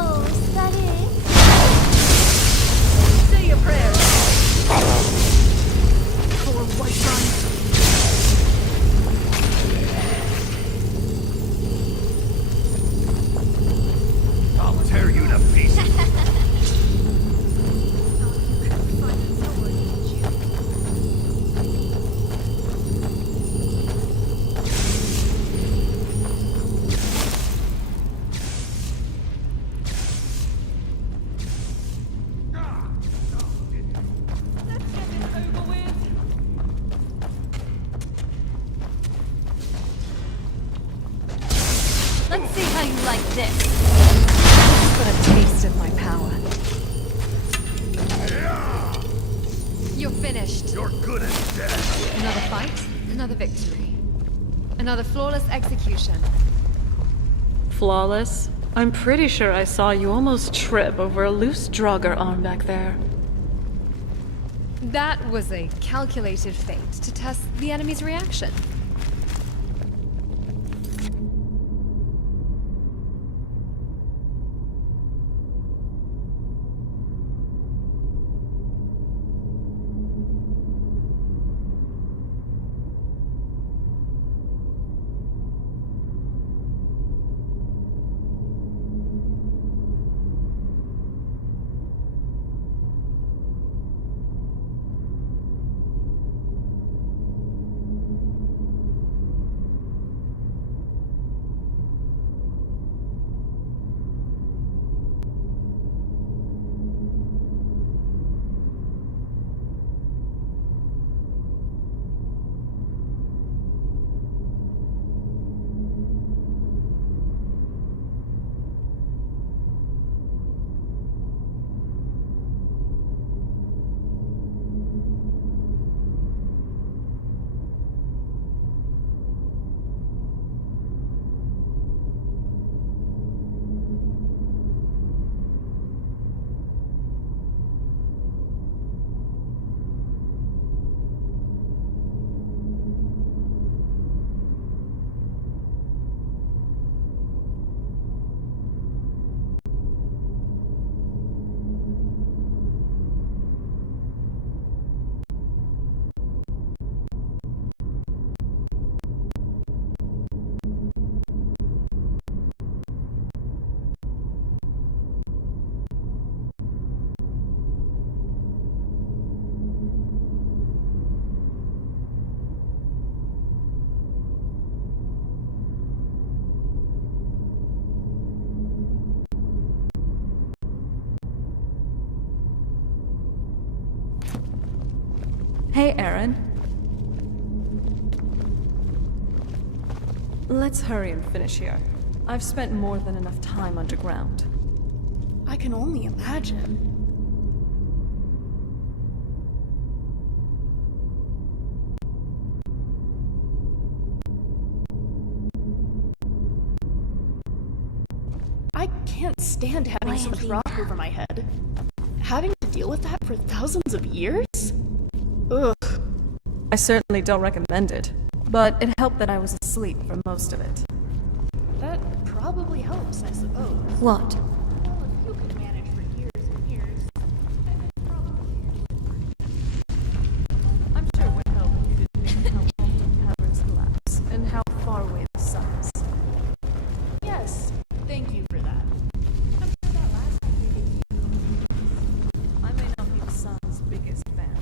Oh, is that it? Say your prayers. Poor Whiterun. I'll tear you to pieces. Let's see how you like this. But a taste of my power. You're finished. You're good as dead. Another fight, another victory. Another flawless execution. Flawless? I'm pretty sure I saw you almost trip over a loose Draugr arm back there. That was a calculated fate to test the enemy's reaction. Hey, Aaron. Let's hurry and finish here. I've spent more than enough time underground. I can only imagine. I can't stand having so much rock over my head. Having to deal with that for thousands of years? Ugh. I certainly don't recommend it, but it helped that I was asleep for most of it. That probably helps, I suppose. What? Well, if you could manage for years and years, then it probably... I'm sure it would help if you didn't know how often caverns collapse and how far away the sun is. Yes, thank you for that. I'm sure that last time we did. I may not be the sun's biggest fan.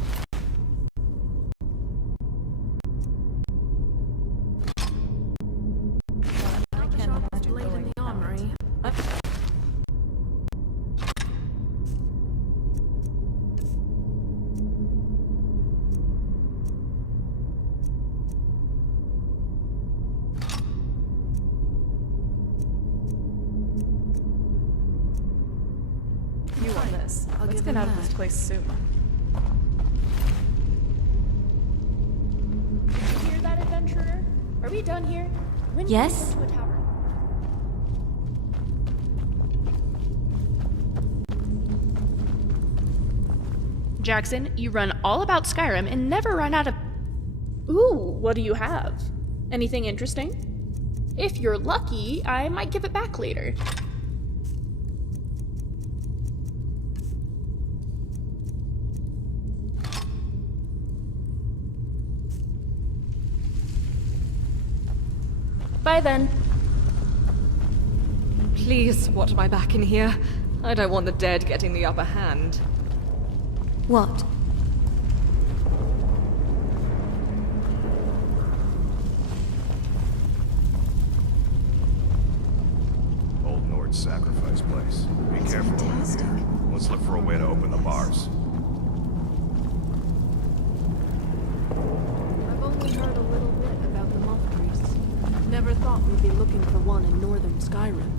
I can't imagine going in the armory. get out of this place soon. Hear that, adventurer? Are we done here? When Yes? do we go to a tavern? Jackson, you run all about Skyrim and never run out of... Ooh, what do you have? Anything interesting? If you're lucky, I might give it back later. Bye then. Please watch my back in here. I don't want the dead getting the upper hand. What? Old Nord's sacrifice place. Be careful. Fantastic. Let's look for a way to open the bars. I've only heard a little bit about the moth priests. Never thought we'd be looking for one in northern Skyrim.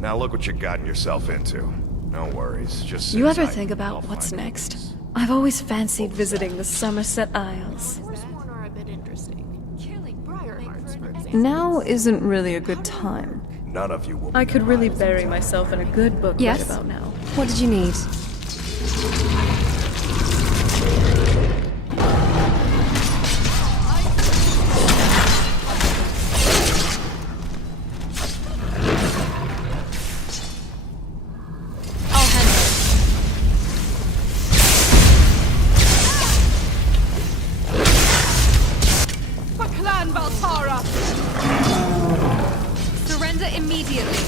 Now look what you've gotten yourself into. No worries, just sit You ever tight. think about what's next? I've always fancied visiting the Somerset Isles. Are a bit interesting. Briarhearts, for example. Now isn't really a good time. None of you will. I could really bury myself in a good book right about now. What did you need? Surrender immediately.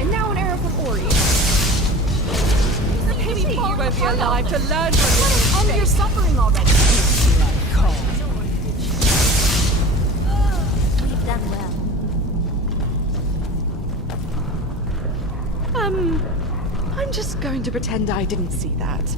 And now an arrow from Ori. Maybe you won't be alive to learn from your mistakes. End your suffering already. We've done well. I'm just going to pretend I didn't see that.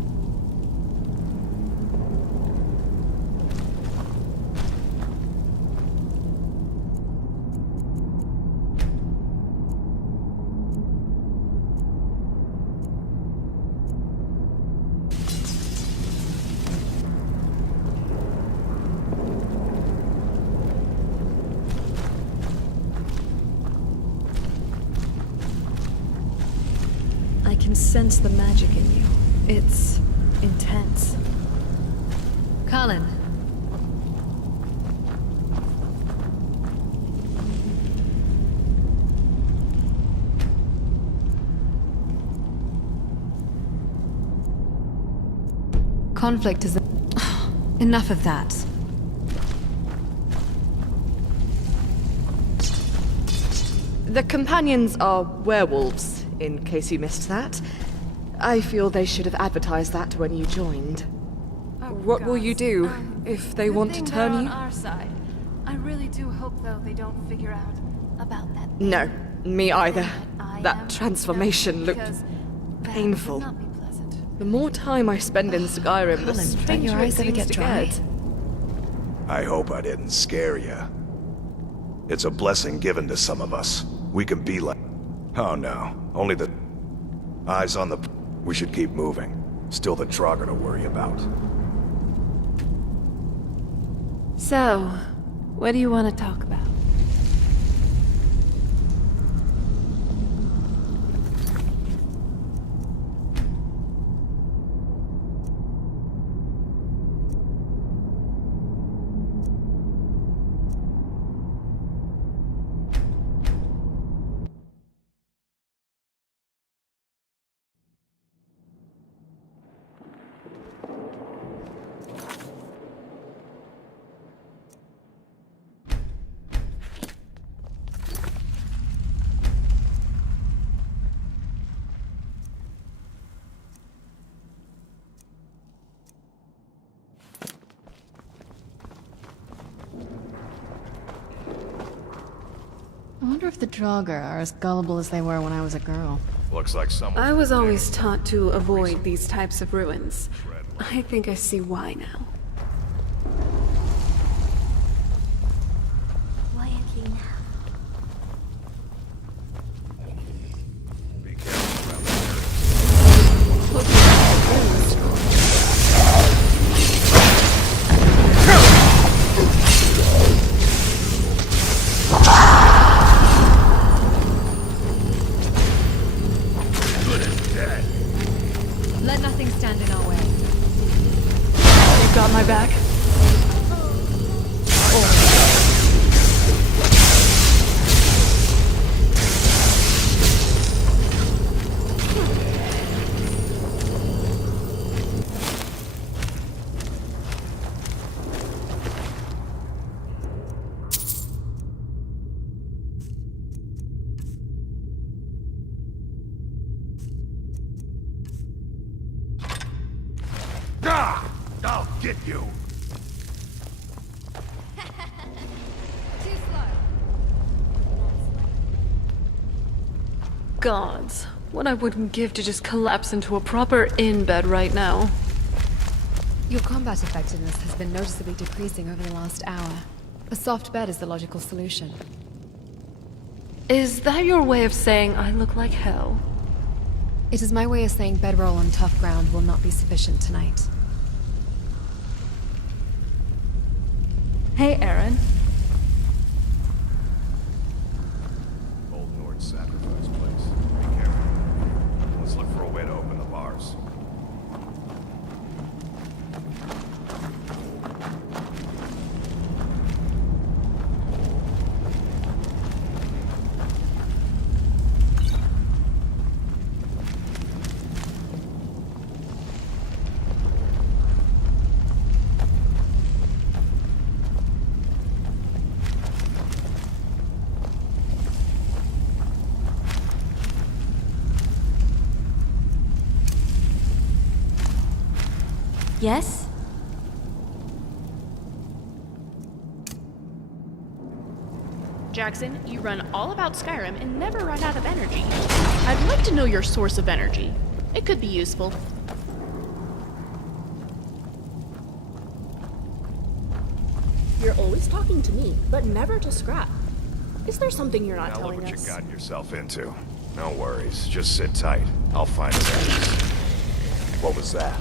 I can sense the magic in you. It's intense. Colin. Conflict is... Enough of that. The companions are werewolves, in case you missed that. I feel they should have advertised that when you joined. What will you do if they want to turn you? on our side. I really do hope, though, they don't figure out about that. No, me either. That transformation looked painful. The more time I spend in Skyrim, the stranger it seems to get. I hope I didn't scare you. It's a blessing given to some of us. We can be like... Oh no, only the... Eyes on the... We should keep moving. Still the Draugr to worry about. So, what do you want to talk about? I wonder if the Draugr are as gullible as they were when I was a girl. Looks like someone. I was always taught to avoid these types of ruins. I think I see why now. Quietly now. Be careful around the Good and dead. Let nothing stand in our way. You got my back? Ah! I'll get you. Gods, what I wouldn't give to just collapse into a proper inn bed right now. Your combat effectiveness has been noticeably decreasing over the last hour. A soft bed is the logical solution. Is that your way of saying I look like hell? It is my way of saying bedroll on tough ground will not be sufficient tonight. Hey, Aaron. Old Nord sacrifice place. Be careful. Let's look for a way to open the bars. Yes? Jackson, you run all about Skyrim and never run out of energy. I'd like to know your source of energy. It could be useful. You're always talking to me, but never to Scrap. Is there something you're not Now telling look what us? you gotten yourself into. No worries. Just sit tight. I'll find answers. What was that?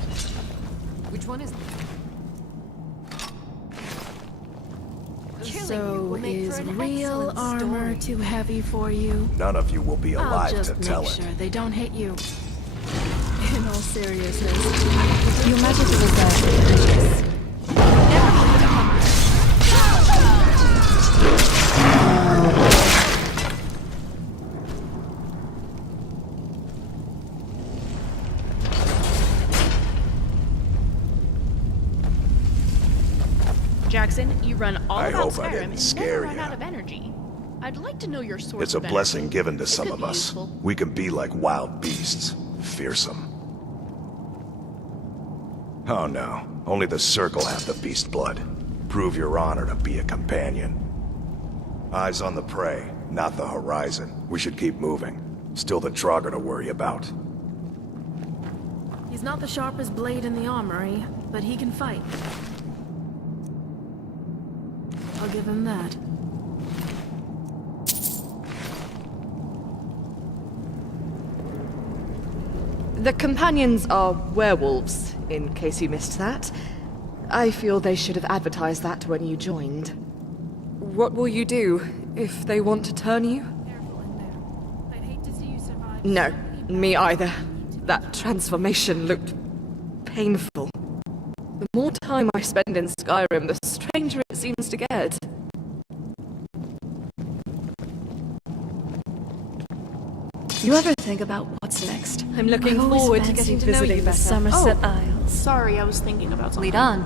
Which one is it? So, is real armor too heavy for you? None of you will be I'll alive just to tell make it. sure they don't hit you. In all seriousness, Your magic is reserved. Jackson, you run all I about hope I Skyrim didn't and never scare run ya. out of energy. I'd like to know your source It's a of energy. blessing given to It some could of be us. useful. We can be like wild beasts. Fearsome. Oh no. Only the Circle have the beast blood. Prove your honor to be a companion. Eyes on the prey, not the horizon. We should keep moving. Still the Draugr to worry about. He's not the sharpest blade in the armory, but he can fight. I'll give him that. The companions are werewolves, in case you missed that. I feel they should have advertised that when you joined. What will you do if they want to turn you? No, me either. That transformation looked painful. The more time I spend in Skyrim, the stranger it seems to get. You ever think about what's next? I'm looking I've always forward to fancied getting to to know know you you the better. Somerset Oh, Isles. Sorry, I was thinking about something. Lead on.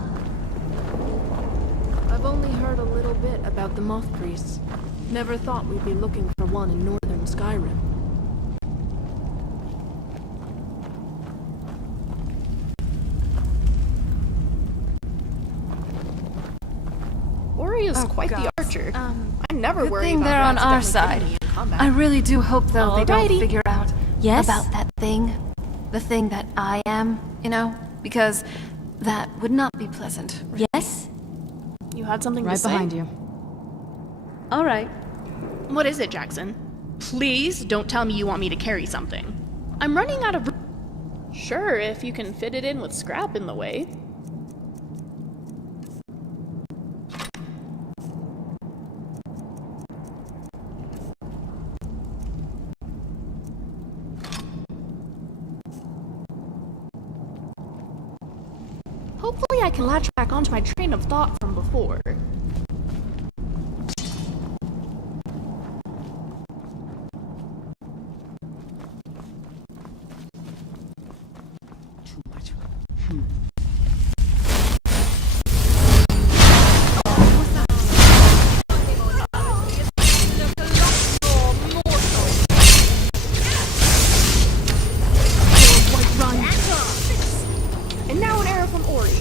I've only heard a little bit about the Moth Priests. Never thought we'd be looking for one in northern Skyrim. Or Ori is quite the archer. I never Good worry thing about they're her on our accidentally side. hitting me in combat. I really do hope, though, they don't Alrighty. figure out Yes? about that thing. The thing that I am, you know? Because that would not be pleasant. Yes? You had something to Right say? behind you. All right. What is it, Jackson? Please don't tell me you want me to carry something. I'm running out of... Sure, if you can fit it in with scrap in the way. Hopefully I can latch back onto my train of thought from before. And now an arrow from Ori.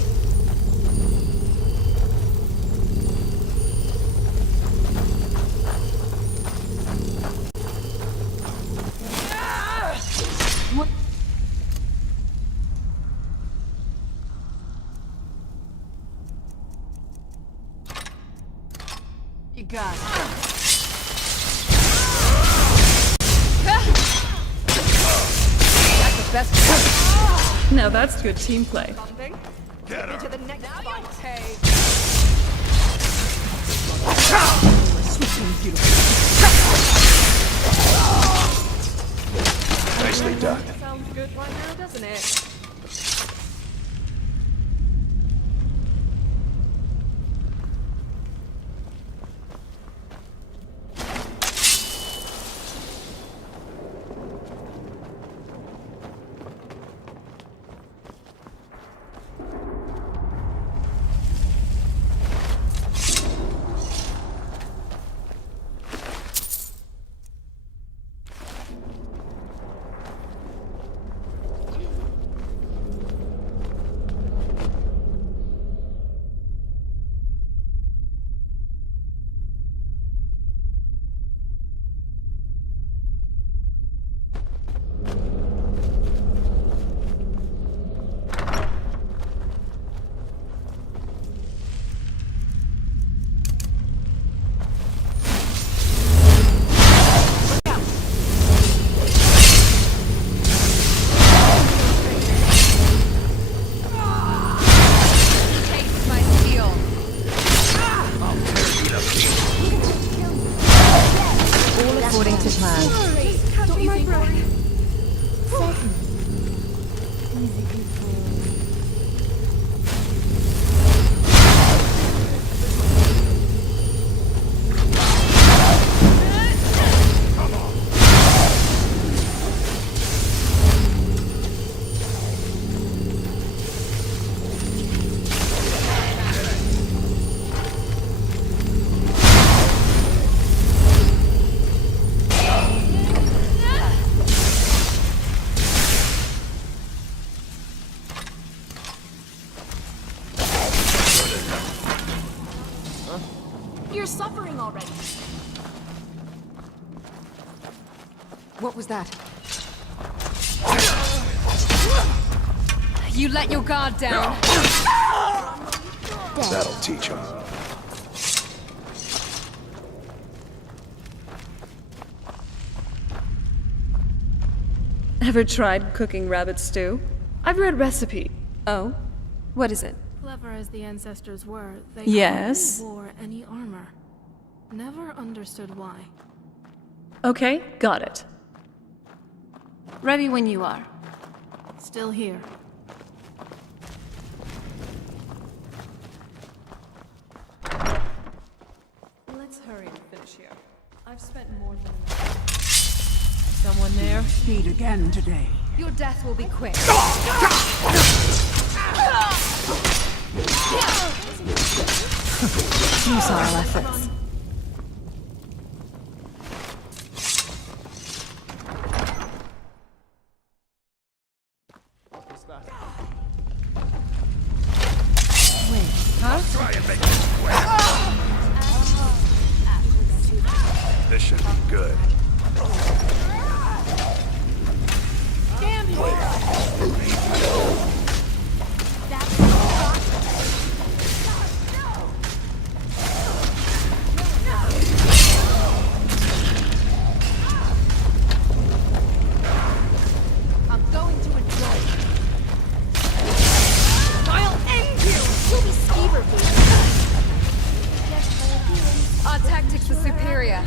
You got it. That's the best. Now that's good team play. Get her. To the next spot. Nicely done. Sounds good right now, doesn't it? According to plan. Don't you think, Ori? You're suffering already. What was that? You let your guard down. That'll teach him. Ever tried cooking rabbit stew? I've read recipe. Oh? What is it? Clever as the ancestors were, they Yes? hardly wore any armor. Never understood why. Okay, got it. Ready when you are. Still here. Let's hurry and finish here. I've spent more than enough. Someone there? Meet again today. Your death will be quick. Futile efforts. Wait, huh? Try and make this quick. This should be good. Damn you! I'm going to enjoy it. I'll end you! You'll be skeever food. Yes, by Our tactics are superior.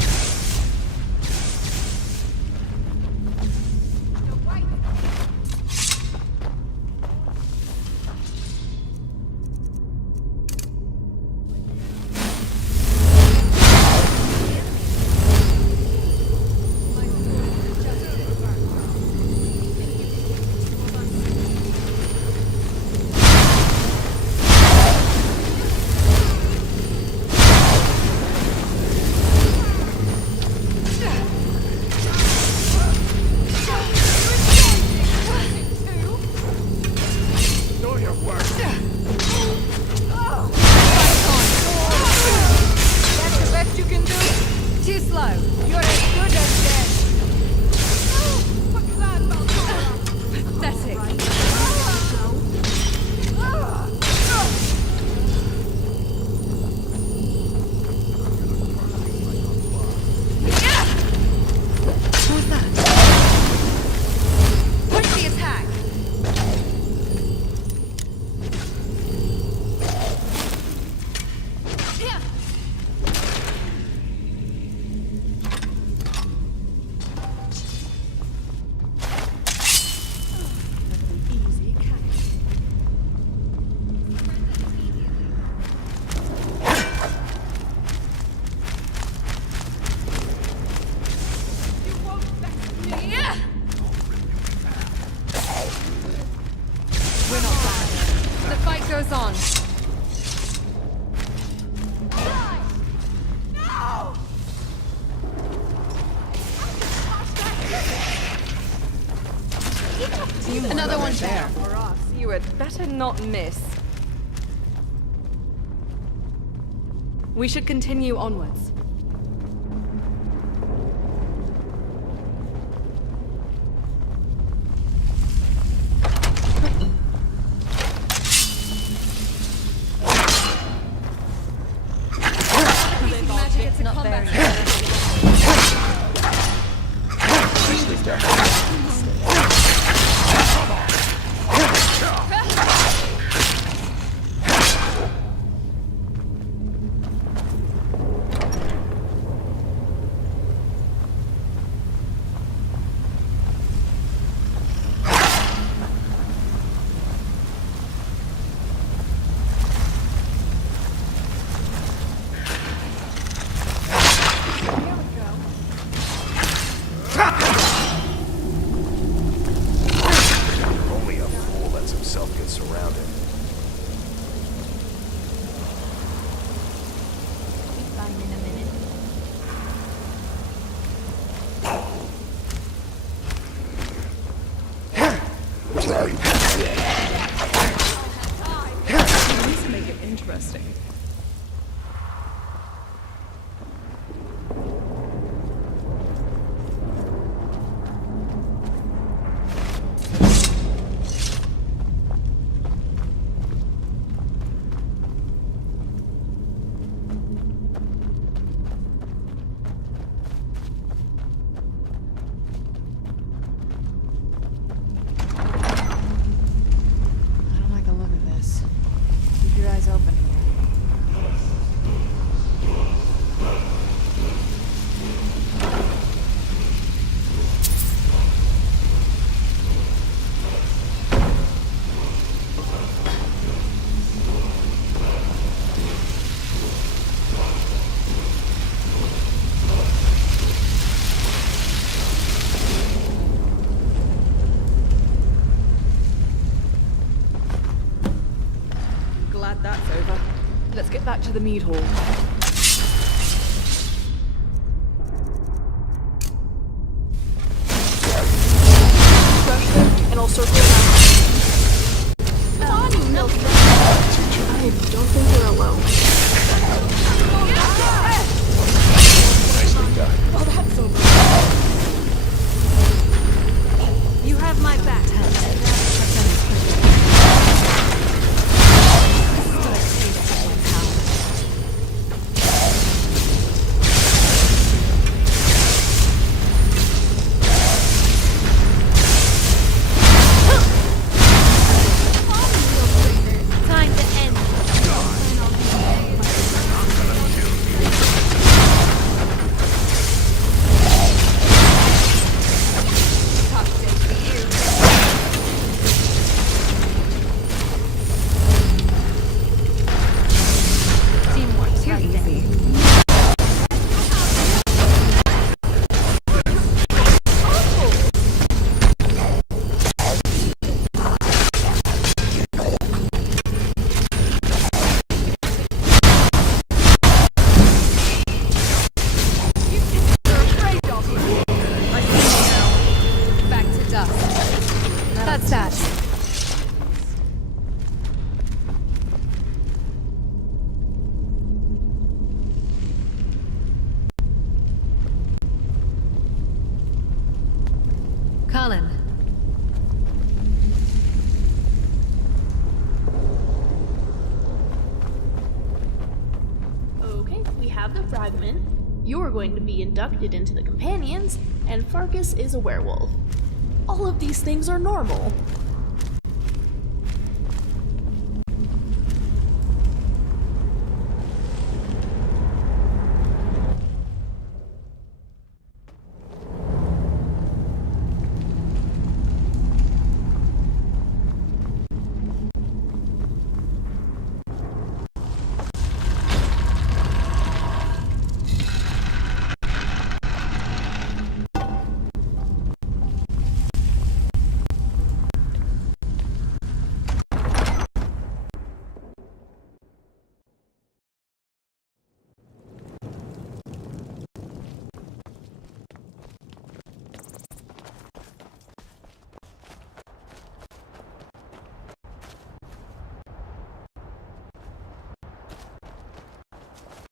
goes on. Another one there. For us, you had better not miss. We should continue onwards. It's not there yet. Interesting. That's over. Let's get back to the mead hall. Crush them, and I'll circle around. Come on, you milk. I don't think we're alone. Talon. Okay, we have the fragment. You're going to be inducted into the companions, and Farkas is a werewolf. All of these things are normal.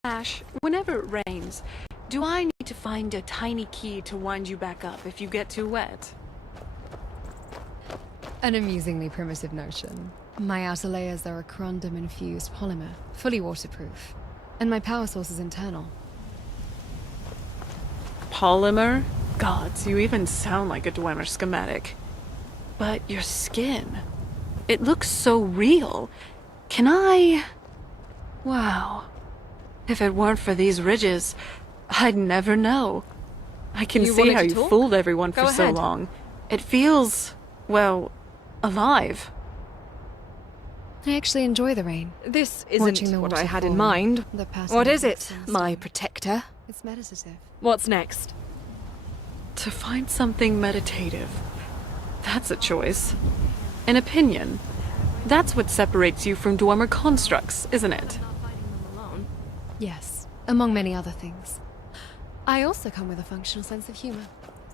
Ash, whenever it rains, do I need to find a tiny key to wind you back up if you get too wet? An amusingly primitive notion. My outer layers are a corundum-infused polymer, fully waterproof. And my power source is internal. Polymer? Gods, you even sound like a Dwemer schematic. But your skin... it looks so real. Can I... Wow. If it weren't for these ridges, I'd never know. I can see how you fooled everyone for so long. It feels, well, alive. I actually enjoy the rain. This isn't what I had in mind. What is it, my protector? It's meditative. What's next? To find something meditative. That's a choice. An opinion. That's what separates you from Dwemer constructs, isn't it? Yes, among many other things. I also come with a functional sense of humor.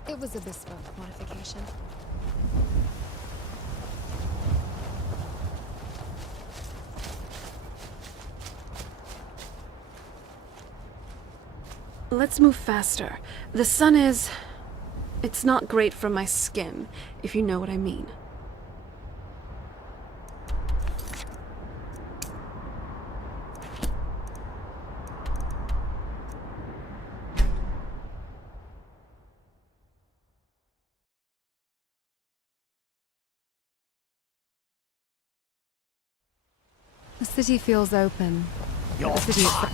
It was a bespoke modification. Let's move faster. The sun is... it's not great for my skin, if you know what I mean. The city feels open. The city itself.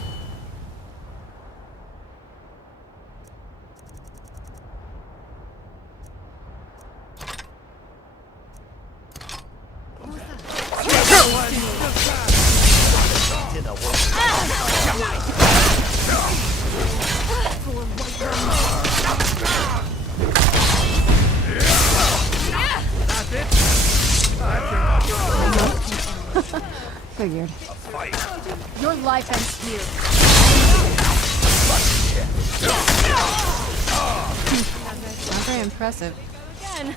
Figured. Your life ends here. Not very impressive. Again.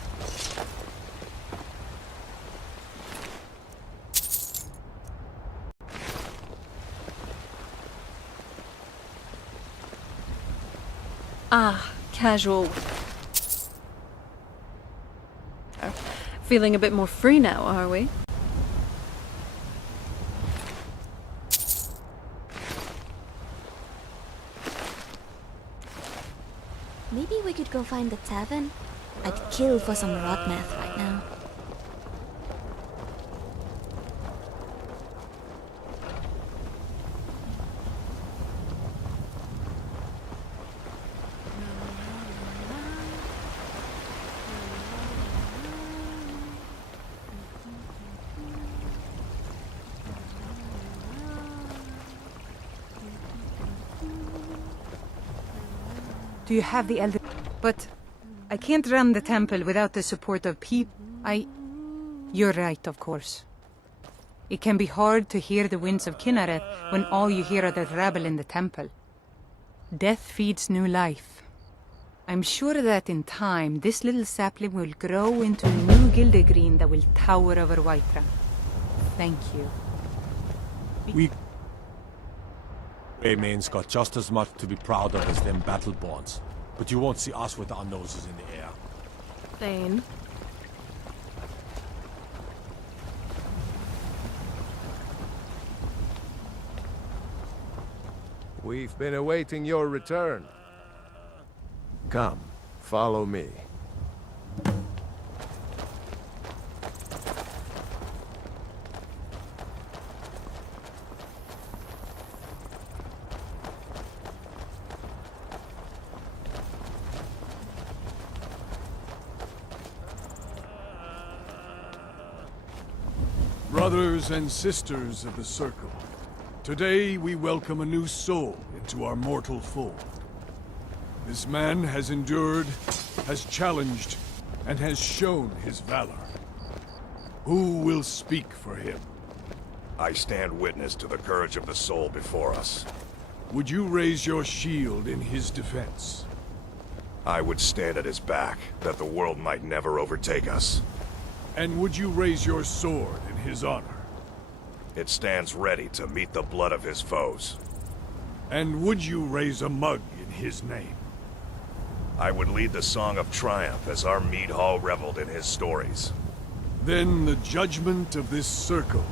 Ah, casual. Feeling a bit more free now, are we? Maybe we could go find the tavern? I'd kill for some rot meth right now. Do you have the elder? But I can't run the temple without the support of people. You're right, of course. It can be hard to hear the winds of Kinneret when all you hear are the rabble in the temple. Death feeds new life. I'm sure that in time, this little sapling will grow into a new Gildegreen that will tower over Whiterun. Thank you. Rayman's got just as much to be proud of as them Battleborns, but you won't see us with our noses in the air. Thane. We've been awaiting your return. Come, follow me. Brothers and sisters of the Circle, today we welcome a new soul into our mortal fold. This man has endured, has challenged, and has shown his valor. Who will speak for him? I stand witness to the courage of the soul before us. Would you raise your shield in his defense? I would stand at his back, that the world might never overtake us. And would you raise your sword in his honor? It stands ready to meet the blood of his foes. And would you raise a mug in his name? I would lead the song of triumph as our mead hall reveled in his stories. Then the judgment of this circle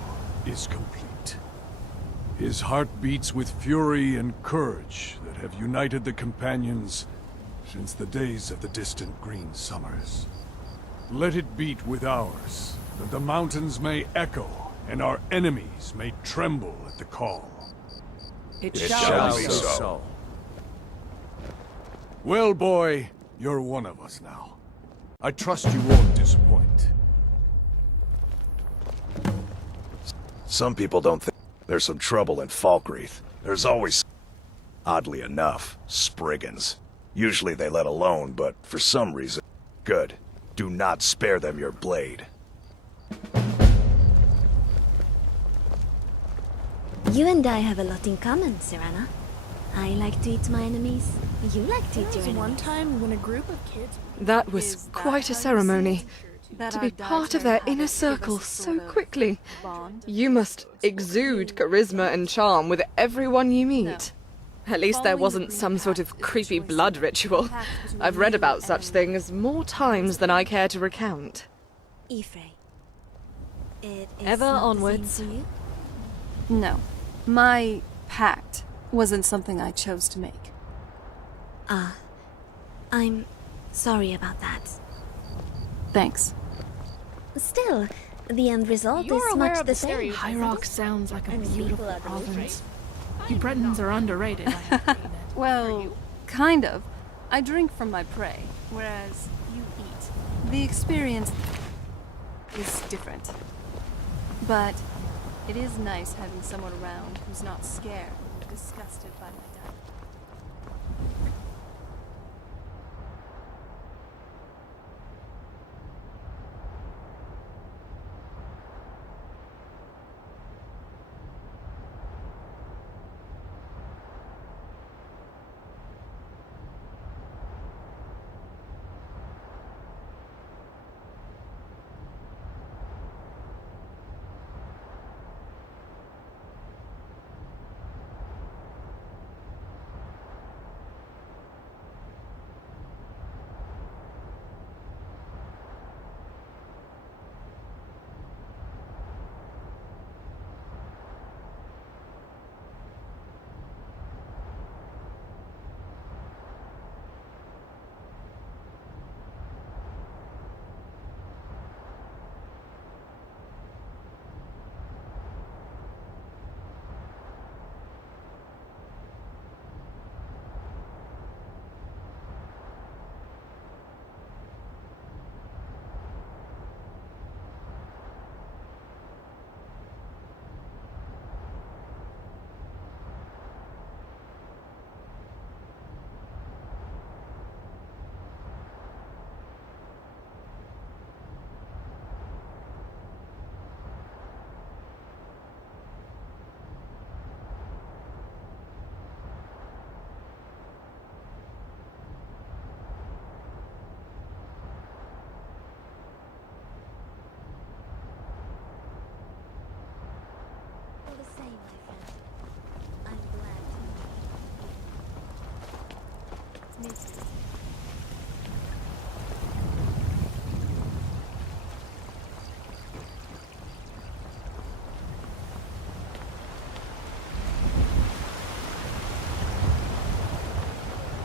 is complete. His heart beats with fury and courage that have united the companions since the days of the distant green summers. Let it beat with ours, that the mountains may echo and our enemies may tremble at the call. It shall be so. Well, boy, you're one of us now. I trust you won't disappoint. Some people don't think there's some trouble in Falkreath. There's always, oddly enough, Spriggans. Usually they let alone, but for some reason, good. Do not spare them your blade. You and I have a lot in common, Serana. I like to eat my enemies. You like to eat your enemies. One time when a group of kids... That was quite a ceremony. To be part of their inner circle so quickly. You must exude charisma and charm with everyone you meet. At least there wasn't some sort of creepy blood ritual. I've read about such things more times than I care to recount. Ifrei. It is Ever not the onwards. same for you? No. My pact wasn't something I chose to make. Ah. I'm sorry about that. Thanks. Still, the end result You're is aware much of the the same. stereotype. High Rock sounds like a I mean, beautiful people are province. You Bretons are underrated, I have to admit. Well, kind of. I drink from my prey, whereas you eat. The experience is different. But it is nice having someone around who's not scared or disgusted by my diet.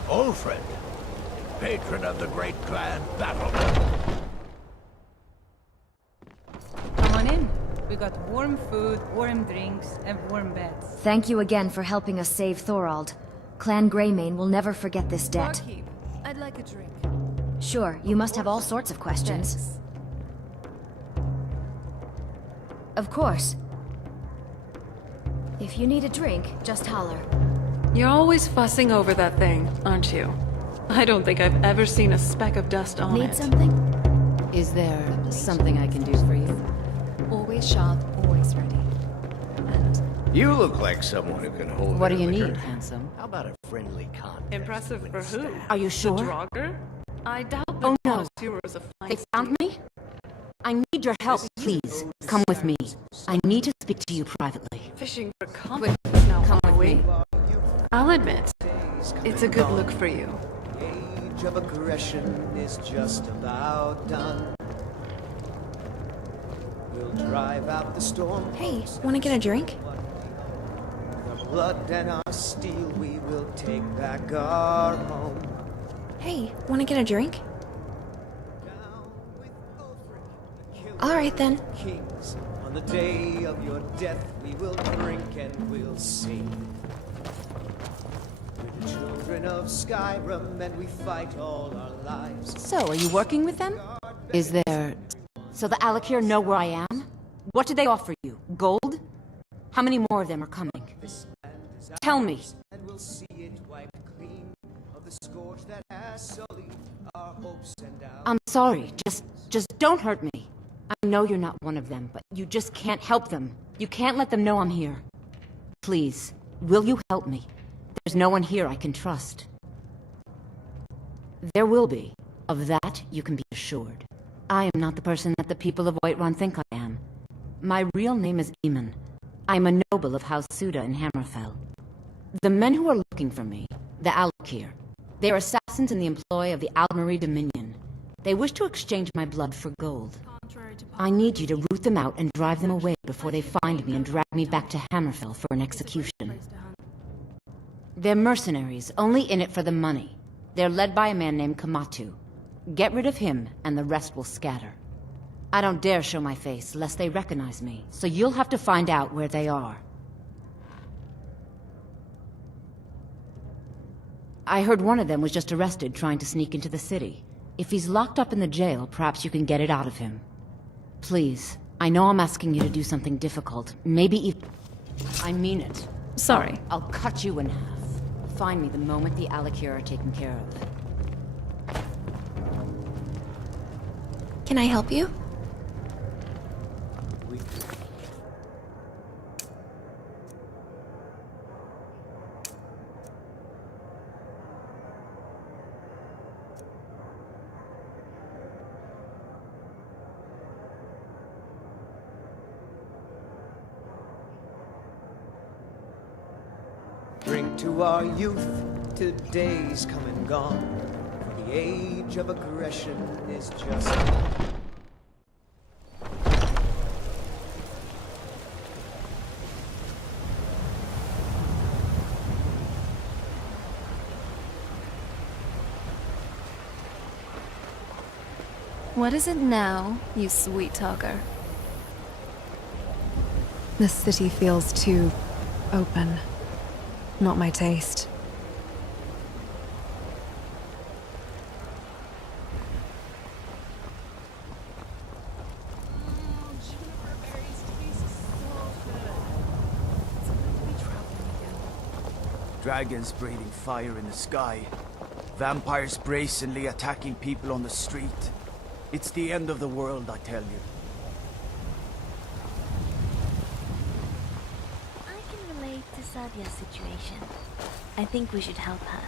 Old friend. Patron of the great clan battle. Come on in. We got warm food, warm drinks, and warm beds. Thank you again for helping us save Thorald. Clan Greymane will never forget this debt. Barkeep, I'd like a drink. Sure, you must have all sorts of questions. Thanks. Of course. If you need a drink, just holler. You're always fussing over that thing, aren't you? I don't think I've ever seen a speck of dust on it. Need something? Is there something I can do for you? Always sharp, always ready. And You look like someone who can hold What do their you liquor. need, handsome? How about a friendly contest? Impressive for who? Are you sure? The Draugr? I doubt the Oh no! connoisseurs of fine They found me? I need your help, please. Come with me. I need to speak to you privately. fishing for compliments now, Come are with we? me. I'll admit, it's a good look for you. Age of aggression is just about done. We'll drive out the storm. Hey, wanna get a drink? With our blood and our steel, we will take back our home. Hey, wanna get a drink? Alright then. Kings, on the day of your death, we will drink and we'll sing. We're the children of Skyrim, and we fight all our lives. So, are you working with them? Is there... So the Alakir know where I am? What did they offer you? Gold? How many more of them are coming? Tell me. And we'll see it wiped clean of the scourge that has sullied our hopes and our... I'm sorry. Just don't hurt me. I know you're not one of them, but you just can't help them. You can't let them know I'm here. Please, will you help me? There's no one here I can trust. There will be. Of that, you can be assured. I am not the person that the people of Whiterun think I am. My real name is Eamon. I'm a noble of House Suda in Hammerfell. The men who are looking for me, the Alakir, they are assassins in the employ of the Aldmeri Dominion. They wish to exchange my blood for gold. I need you to root them out and drive them away before they find me and drag me back to Hammerfell for an execution. They're mercenaries, only in it for the money. They're led by a man named Kamatu. Get rid of him, and the rest will scatter. I don't dare show my face, lest they recognize me, so you'll have to find out where they are. I heard one of them was just arrested trying to sneak into the city. If he's locked up in the jail, perhaps you can get it out of him. Please, I know I'm asking you to do something difficult. Maybe even... I mean it. Sorry. I'll cut you in half. Find me the moment the Alakir are taken care of. Can I help you? Drink to our youth, to days come and gone. For the age of aggression is just... What is it now, you sweet talker? The city feels too open. Not my taste. Dragons breathing fire in the sky. Vampires brazenly attacking people on the street. It's the end of the world, I tell you. I can relate to Sadia's situation. I think we should help her.